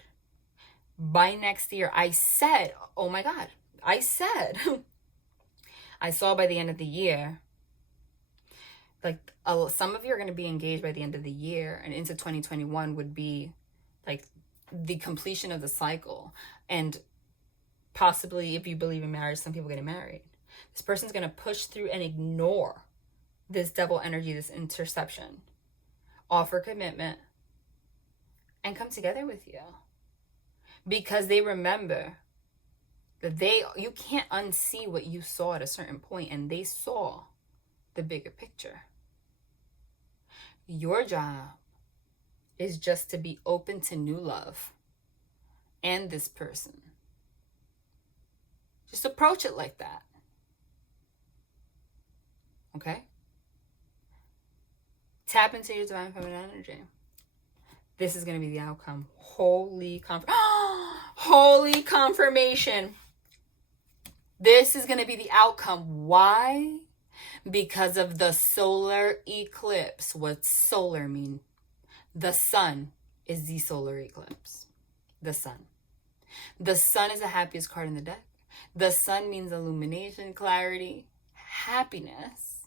By next year, I said, oh my God, I saw by the end of the year, like some of you are going to be engaged by the end of the year, and into 2021 would be like the completion of the cycle. And possibly, if you believe in marriage, some people getting married. This person's going to push through and ignore this devil energy, this interception, offer commitment, and come together with you. Because they remember that you can't unsee what you saw at a certain point, and they saw the bigger picture. Your job is just to be open to new love and this person. Just approach it like that. Okay? Tap into your divine feminine energy. This is going to be the outcome. Holy confirmation. This is going to be the outcome. Why? Because of the solar eclipse. What's solar mean? The sun is the solar eclipse. The sun. The sun is the happiest card in the deck. The sun means illumination, clarity, happiness.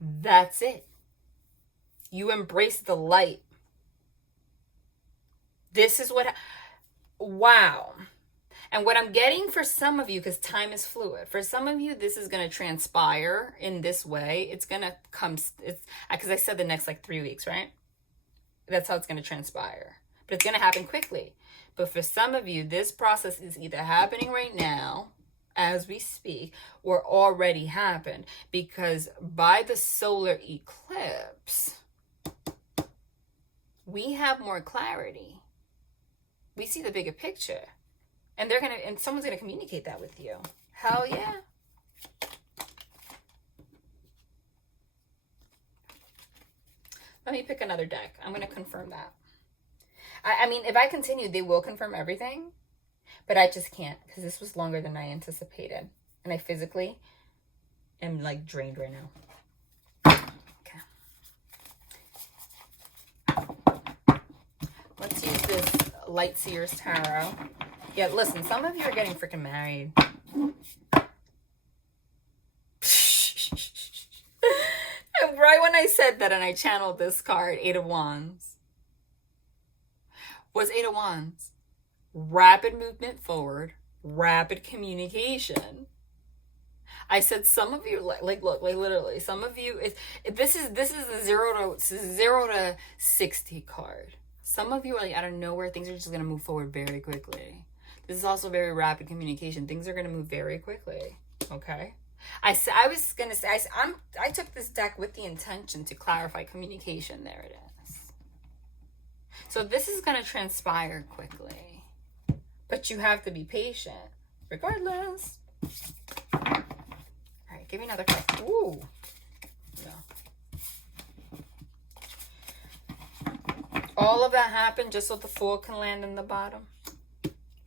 That's it. You embrace the light. This is what, wow. And what I'm getting for some of you, because time is fluid, for some of you, this is going to transpire in this way. It's going to come, because I said the next like 3 weeks, right? That's how it's going to transpire. But it's going to happen quickly. But for some of you, this process is either happening right now, as we speak, or already happened. Because by the solar eclipse, we have more clarity. We see the bigger picture. And someone's gonna communicate that with you. Hell yeah. Let me pick another deck. I'm gonna confirm that. I mean, if I continue, they will confirm everything, but I just can't because this was longer than I anticipated. And I physically am like drained right now. Okay. Let's use this Light Seers Tarot. Yeah, listen, some of you are getting freaking married. Right when I said that and I channeled this card, Eight of Wands. Was Eight of Wands. Rapid movement forward, rapid communication. I said some of you, like look, like literally, some of you, this is the 0 to 60 card. Some of you are like out of nowhere, things are just going to move forward very quickly. This is also very rapid communication. Things are going to move very quickly, okay? I took this deck with the intention to clarify communication. There it is. So this is going to transpire quickly, but you have to be patient regardless. All right, give me another card. Ooh. Yeah. All of that happened just so the Fool can land in the bottom.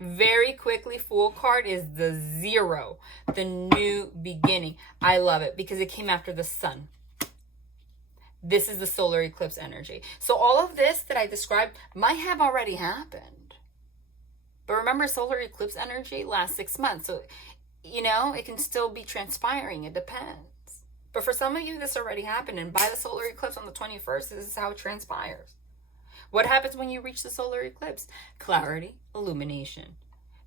Very quickly, Fool card is the 0, the new beginning. I love it because it came after the Sun. This is the solar eclipse energy. So all of this that I described might have already happened. But remember, solar eclipse energy lasts 6 months. So, you know, it can still be transpiring. It depends. But for some of you, this already happened. And by the solar eclipse on the 21st, this is how it transpires. What happens when you reach the solar eclipse? Clarity, illumination.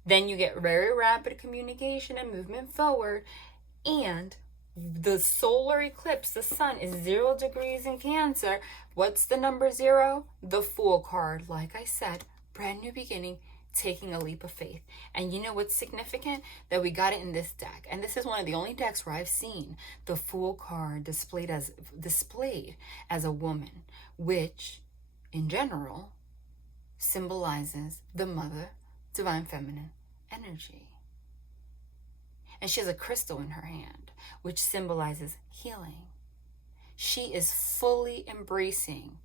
Then you get very rapid communication and movement forward. And the solar eclipse, the Sun, is 0 degrees in Cancer. What's the number 0? The Fool card. Like I said, brand new beginning, taking a leap of faith. And you know what's significant? That we got it in this deck. And this is one of the only decks where I've seen the Fool card displayed as a woman, which in general symbolizes the mother, divine feminine energy. And she has a crystal in her hand, which symbolizes healing. She is fully embracing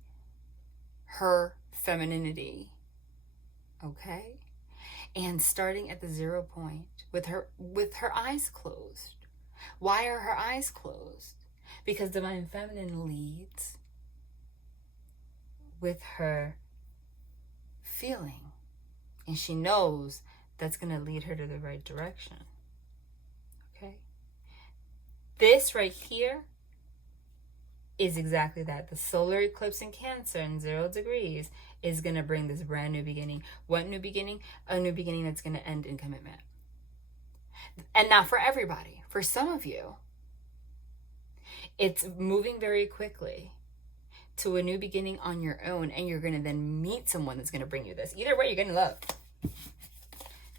her femininity, okay? And starting at the 0 point with her eyes closed. Why are her eyes closed? Because divine feminine leads with her feeling, and she knows that's going to lead her to the right direction. Okay, this right here is exactly that. The solar eclipse in Cancer in 0 degrees is going to bring this brand new beginning. What new beginning? A new beginning that's going to end in commitment. And not for everybody. For some of you, it's moving very quickly to a new beginning on your own, and you're going to then meet someone that's going to bring you this. Either way, you're getting love.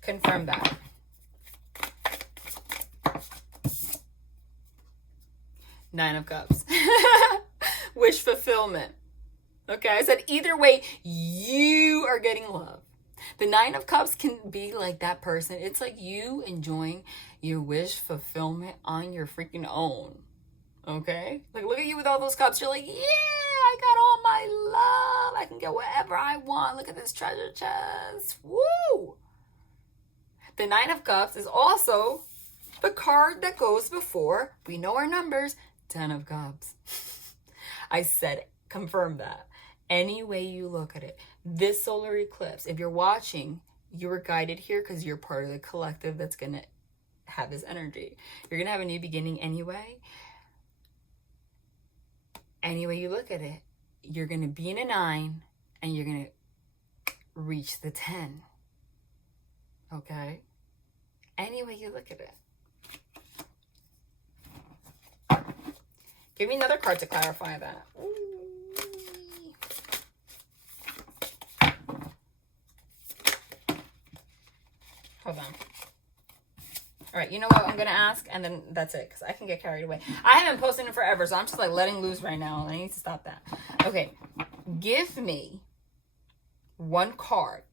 Confirm that. Nine of Cups. Wish fulfillment. Okay, I said either way, you are getting love. The Nine of Cups can be like that person. It's like you enjoying your wish fulfillment on your freaking own. Okay? Like, look at you with all those cups. You're like, yeah, I got all my love. I can get whatever I want. Look at this treasure chest. Woo! The Nine of Cups is also the card that goes before, we know our numbers, 10 of Cups. I said, confirm that. Any way you look at it, this solar eclipse, if you're watching, you were guided here because you're part of the collective that's going to have this energy. You're going to have a new beginning anyway. Any way you look at it, you're going to be in a 9 and you're going to reach the 10. Okay? Any way you look at it. Give me another card to clarify that. Ooh. Hold on. All right, you know what I'm going to ask? And then that's it, because I can get carried away. I haven't posted in forever, so I'm just like letting loose right now. I need to stop that. Okay, give me One card.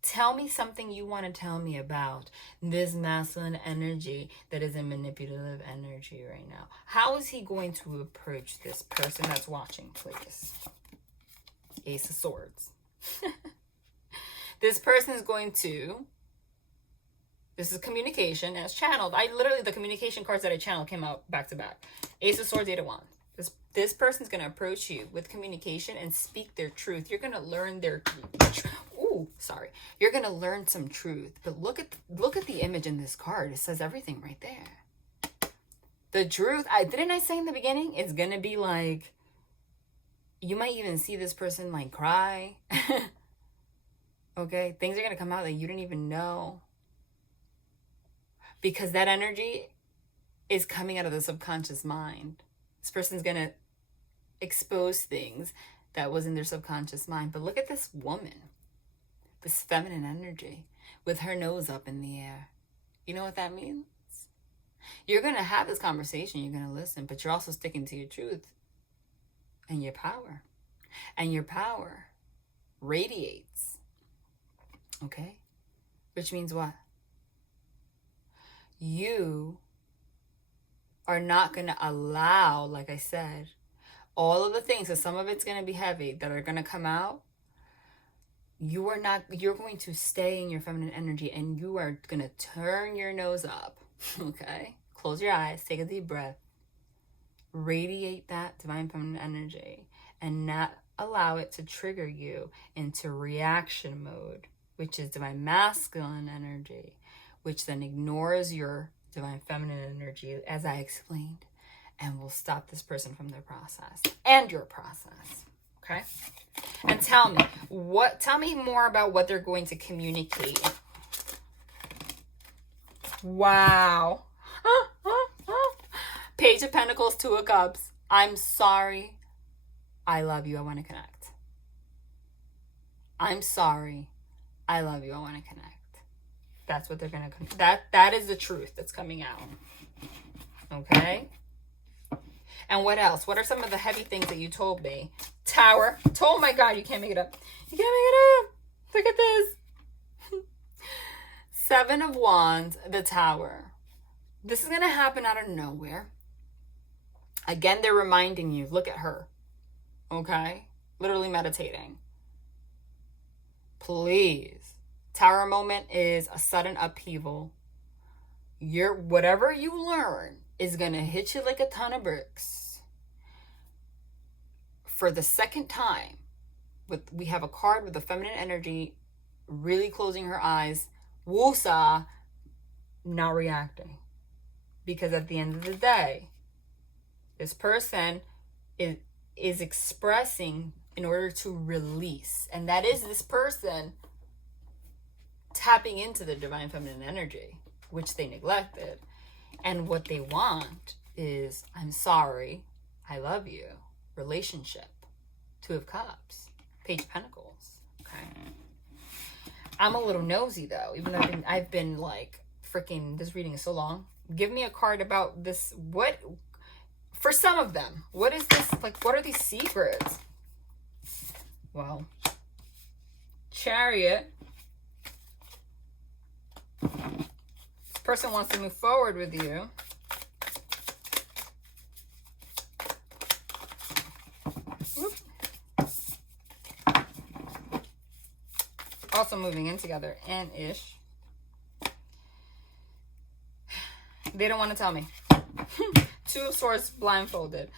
Tell me something you want to tell me about this masculine energy that is a manipulative energy right now. How is he going to approach this person that's watching, please? Ace of Swords. This person is going to... This is communication as channeled. The communication cards that I channeled came out back to back. Ace of Swords, Eight of Wands. This person's going to approach you with communication and speak their truth. You're going to learn You're going to learn some truth. But look at the image in this card. It says everything right there. The truth, didn't I say in the beginning? It's going to be like, you might even see this person like cry. Okay? Things are going to come out that you didn't even know. Because that energy is coming out of the subconscious mind. This person's going to expose things that was in their subconscious mind. But look at this woman, this feminine energy with her nose up in the air. You know what that means? You're going to have this conversation. You're going to listen, but you're also sticking to your truth and your power. And your power radiates. Okay? Which means what? You are not going to allow, like I said, all of the things, so some of it's going to be heavy, that are going to come out. You're going to stay in your feminine energy, and you are going to turn your nose up, okay? Close your eyes, take a deep breath, radiate that divine feminine energy, and not allow it to trigger you into reaction mode, which is divine masculine energy, which then ignores your divine feminine energy, as I explained, and will stop this person from their process and your process. Okay? And tell me more about what they're going to communicate. Wow. Page of Pentacles, Two of Cups. I'm sorry. I love you. I want to connect. I'm sorry. I love you. I want to connect. That's what they're going to... That is the truth that's coming out. Okay? And what else? What are some of the heavy things that you told me? Tower. Oh my God, you can't make it up. You can't make it up. Look at this. Seven of Wands, the Tower. This is going to happen out of nowhere. Again, they're reminding you, look at her. Okay? Literally meditating. Please. Tower moment is a sudden upheaval. Whatever you learn is going to hit you like a ton of bricks. For the second time, we have a card with the feminine energy really closing her eyes. Wusa, not reacting. Because at the end of the day, this person is expressing in order to release. And that is this person tapping into the divine feminine energy, which they neglected. And what they want is, I'm sorry, I love you, relationship, Two of Cups, Page of Pentacles. Okay. I'm a little nosy though, even though I've been like freaking, this reading is so long. Give me a card about this. What, for some of them, what is this? Like, what are these secrets? Well, Chariot. This person wants to move forward with you. Also moving in together, and ish. They don't want to tell me. Two of Swords blindfolded.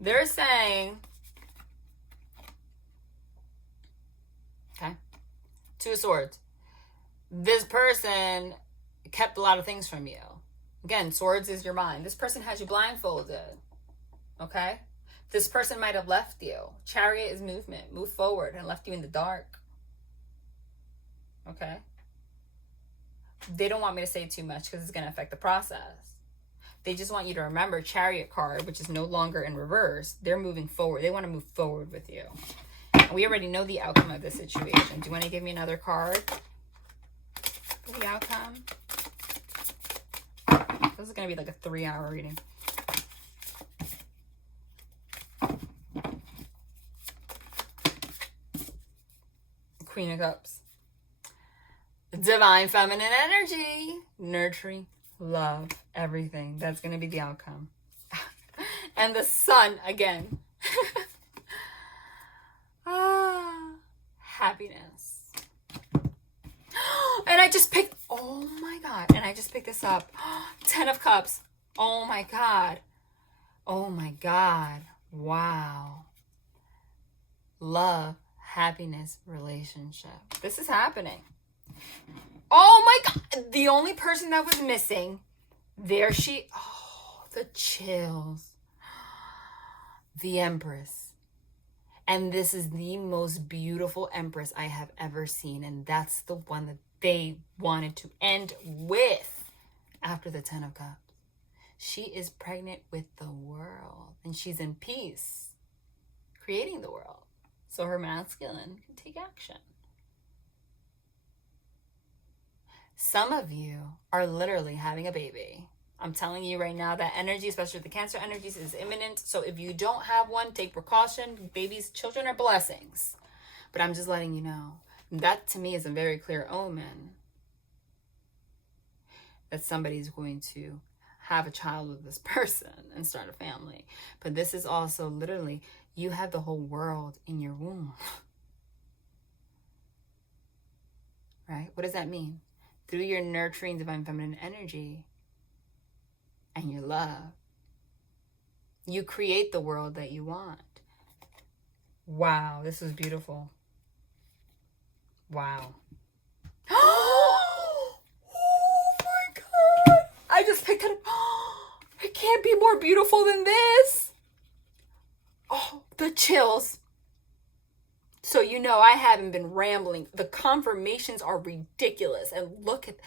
They're saying, okay, Two of Swords. This person kept a lot of things from you. Again, Swords is your mind. This person has you blindfolded. Okay? This person might have left you. Chariot is movement. Move forward, and left you in the dark. Okay? They don't want me to say too much because it's going to affect the process. They just want you to remember Chariot card, which is no longer in reverse. They're moving forward. They want to move forward with you. And we already know the outcome of this situation. Do you want to give me another card for the outcome? This is going to be like a 3-hour reading. Queen of Cups. Divine feminine energy. Nurturing, love, everything. That's going to be the outcome. And the Sun again. Happiness. And I just picked, oh my God. And I just picked this up. 10 of Cups. Oh my God. Oh my God. Wow. Love, happiness, relationship. This is happening. Oh my God. The only person that was missing. There she, oh, the chills. The Empress. And this is the most beautiful Empress I have ever seen. And that's the one that they wanted to end with after the 10 of Cups. She is pregnant with the world. And she's in peace, creating the world. So her masculine can take action. Some of you are literally having a baby. I'm telling you right now, that energy, especially the Cancer energies, is imminent. So if you don't have one, take precaution. Babies, children are blessings. But I'm just letting you know. That to me is a very clear omen that somebody's going to have a child with this person and start a family. But this is also literally, you have the whole world in your womb. Right? What does that mean? Through your nurturing divine feminine energy and your love, you create the world that you want. Wow, this is beautiful. Wow. Oh my God. I just picked it up. It can't be more beautiful than this. Oh, the chills. So you know I haven't been rambling. The confirmations are ridiculous. And look at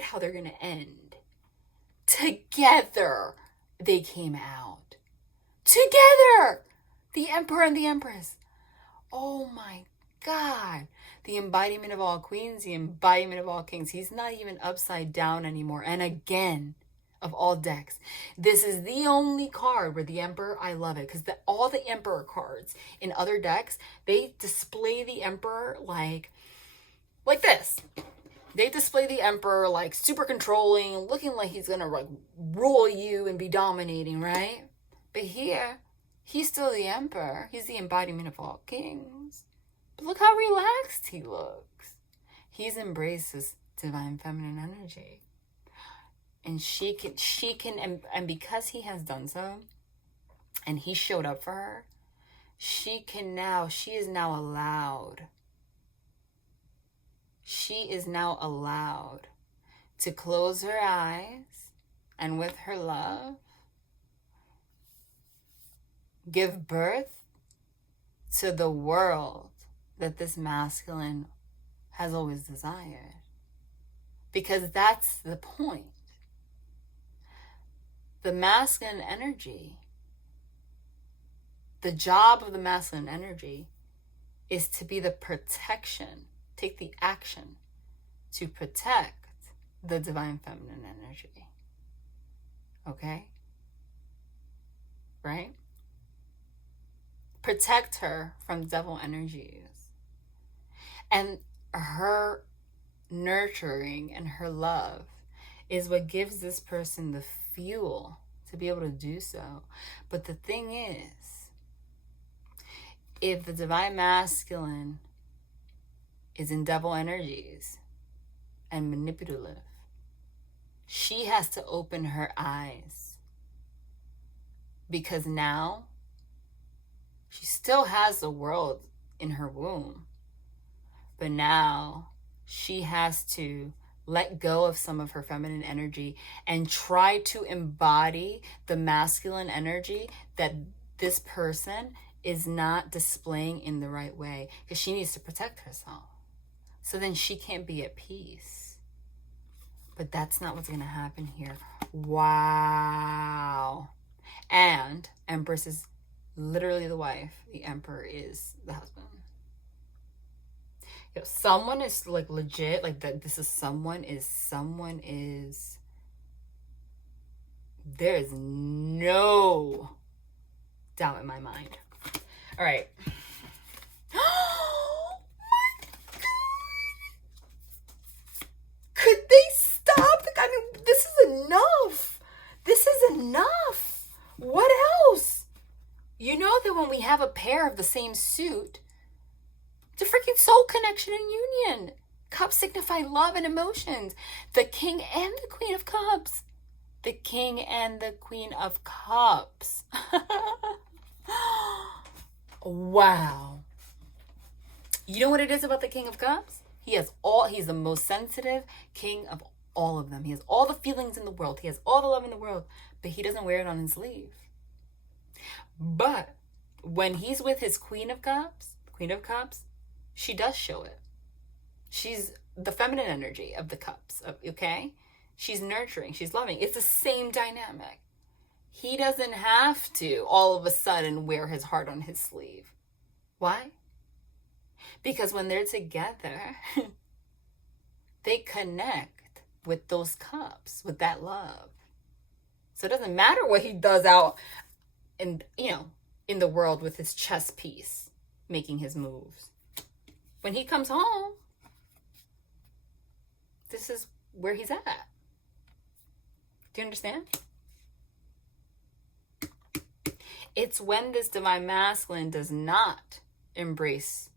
how they're going to end. Together they came out. Together. The Emperor and the Empress. Oh my God. The embodiment of all queens, the embodiment of all kings. He's not even upside down anymore. And again, of all decks, this is the only card where the Emperor, I love it, because all the Emperor cards in other decks, they display the Emperor like this. They display the Emperor like super controlling, looking like he's gonna like rule you and be dominating, right? But here, he's still the Emperor. He's the embodiment of all kings. But look how relaxed he looks. He's embraced this divine feminine energy. And she can, and because he has done so, and he showed up for her, she is now allowed to close her eyes and with her love, give birth to the world that this masculine has always desired. Because that's the point. The masculine energy, the job of the masculine energy is to be the protection, take the action to protect the divine feminine energy. Okay? Right? Protect her from devil energies. And her nurturing and her love is what gives this person the fuel to be able to do so. But the thing is, if the divine masculine is in devil energies and manipulative, she has to open her eyes, because now she still has the world in her womb, but now she has to let go of some of her feminine energy and try to embody the masculine energy that this person is not displaying in the right way, because she needs to protect herself. So then she can't be at peace. But that's not what's going to happen here. Wow. And Empress is literally the wife. The Emperor is the husband. Someone is like legit, like that. There is no doubt in my mind. All right. we have a pair of the same suit, it's a freaking soul connection and union. Cups signify love and emotions. The King and the Queen of Cups. The King and the Queen of Cups. Wow. You know what it is about the King of Cups? He's the most sensitive king of all of them. He has all the feelings in the world. He has all the love in the world, but he doesn't wear it on his sleeve. But when he's with his Queen of Cups, she does show it. She's the feminine energy of the cups, okay? She's nurturing, she's loving. It's the same dynamic. He doesn't have to all of a sudden wear his heart on his sleeve. Why? Because when they're together, they connect with those cups, with that love. So it doesn't matter what he does out in the world with his chess piece, making his moves. When he comes home, this is where he's at. Do you understand? It's when this divine masculine does not embrace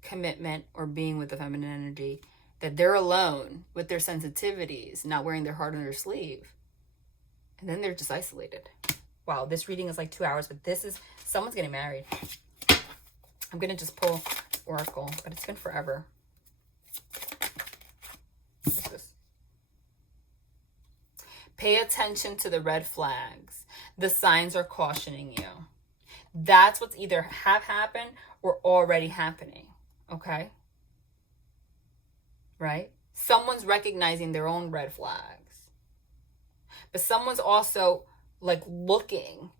commitment or being with the feminine energy that they're alone with their sensitivities, not wearing their heart on their sleeve. And then they're just isolated. Wow, this reading is like 2 hours, but someone's getting married. I'm going to just pull Oracle, but it's been forever. What's this? Pay attention to the red flags. The signs are cautioning you. That's what's either have happened or already happening. Okay? Right? Someone's recognizing their own red flags. But someone's also like looking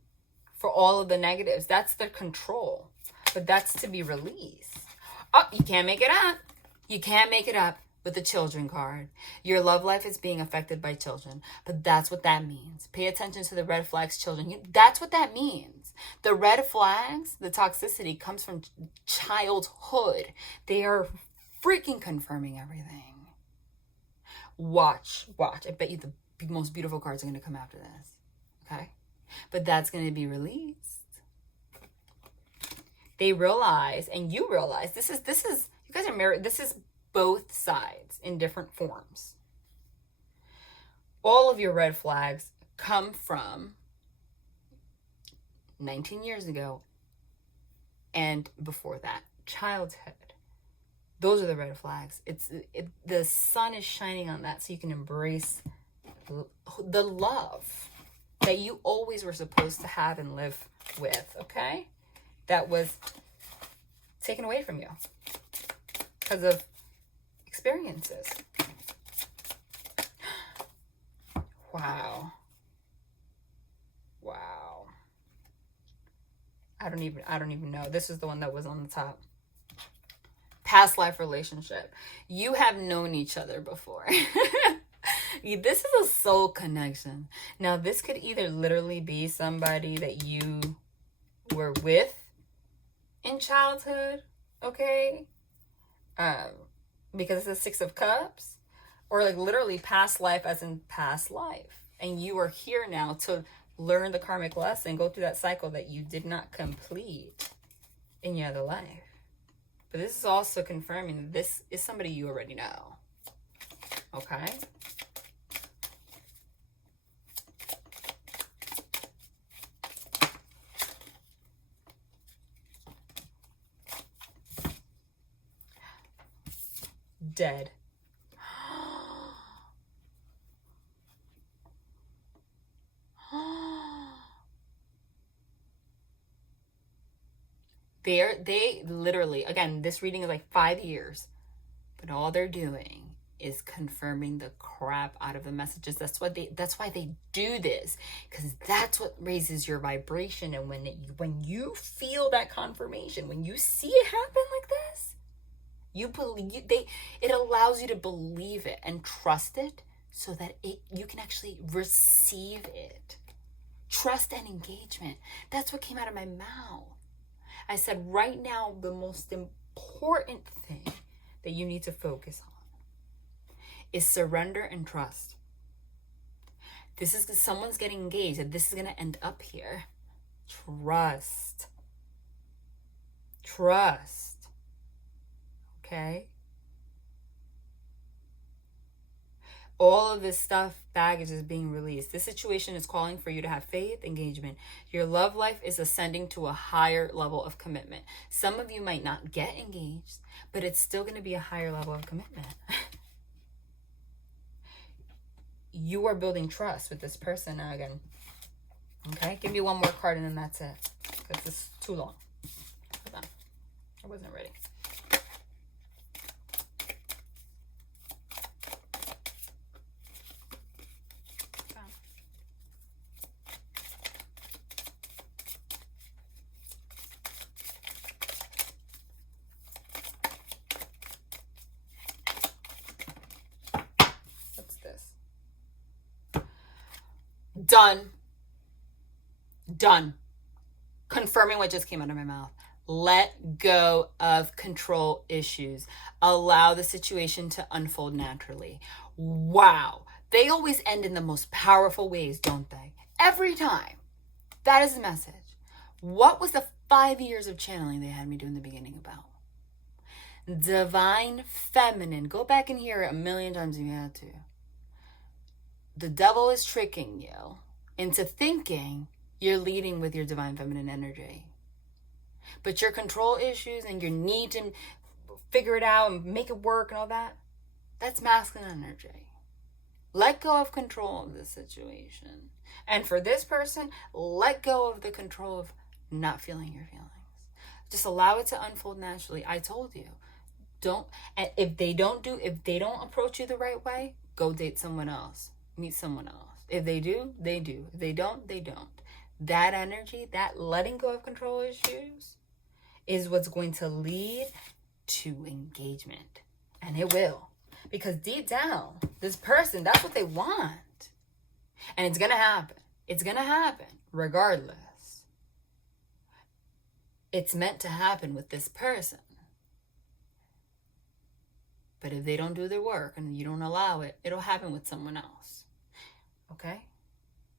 for all of the negatives. That's their control. But that's to be released. Oh, you can't make it up. You can't make it up with the children card. Your love life is being affected by children. But that's what that means. Pay attention to the red flags, children. That's what that means. The red flags, the toxicity comes from childhood. They are freaking confirming everything. Watch. I bet you the most beautiful cards are going to come after this. Okay? But that's going to be released. They realize, and you realize, this is, you guys are married. This is both sides in different forms. All of your red flags come from 19 years ago and before that, childhood. Those are the red flags. The sun is shining on that so you can embrace the love that you always were supposed to have and live with, okay? That was taken away from you because of experiences. Wow. I don't even know. This is the one that was on the top. Past life relationship. You have known each other before. This is a soul connection. Now, this could either literally be somebody that you were with in childhood, okay? Because it's the Six of Cups, or like literally past life as in past life. And you are here now to learn the karmic lesson, go through that cycle that you did not complete in your other life. But this is also confirming that this is somebody you already know, okay? Dead. They literally, again, this reading is like 5 years, but all they're doing is confirming the crap out of the messages. That's why they do this, because that's what raises your vibration. And when you feel that confirmation, when you see it happen like this, it allows you to believe it and trust it, so that you can actually receive it. Trust and engagement. That's what came out of my mouth. I said, right now, the most important thing that you need to focus on is surrender and trust. Someone's getting engaged, and this is going to end up here. Trust. Trust. Okay? All of this stuff, baggage is being released. This situation is calling for you to have faith, engagement. Your love life is ascending to a higher level of commitment. Some of you might not get engaged, but it's still going to be a higher level of commitment. You are building trust with this person now again. Okay, give me one more card and then that's it. Because this is too long. Hold on. I wasn't ready. What's this? Done. Done. Confirming what just came out of my mouth. Let go of control issues. Allow the situation to unfold naturally. Wow. They always end in the most powerful ways, don't they? Every time. That is the message. What was the 5 years of channeling they had me do in the beginning about? Divine feminine. Go back and hear it a million times if you had to. The devil is tricking you into thinking you're leading with your divine feminine energy. But your control issues and your need to figure it out and make it work and all that, that's masculine energy. Let go of control of the situation. And for this person, let go of the control of not feeling your feelings. Just allow it to unfold naturally. I told you. If they don't approach you the right way, go date someone else. Meet someone else. If they do, they do. If they don't, they don't. That energy, that letting go of control issues is what's going to lead to engagement. And it will. Because deep down, this person, that's what they want. And it's going to happen. It's going to happen regardless. It's meant to happen with this person. But if they don't do their work and you don't allow it, it'll happen with someone else. Okay?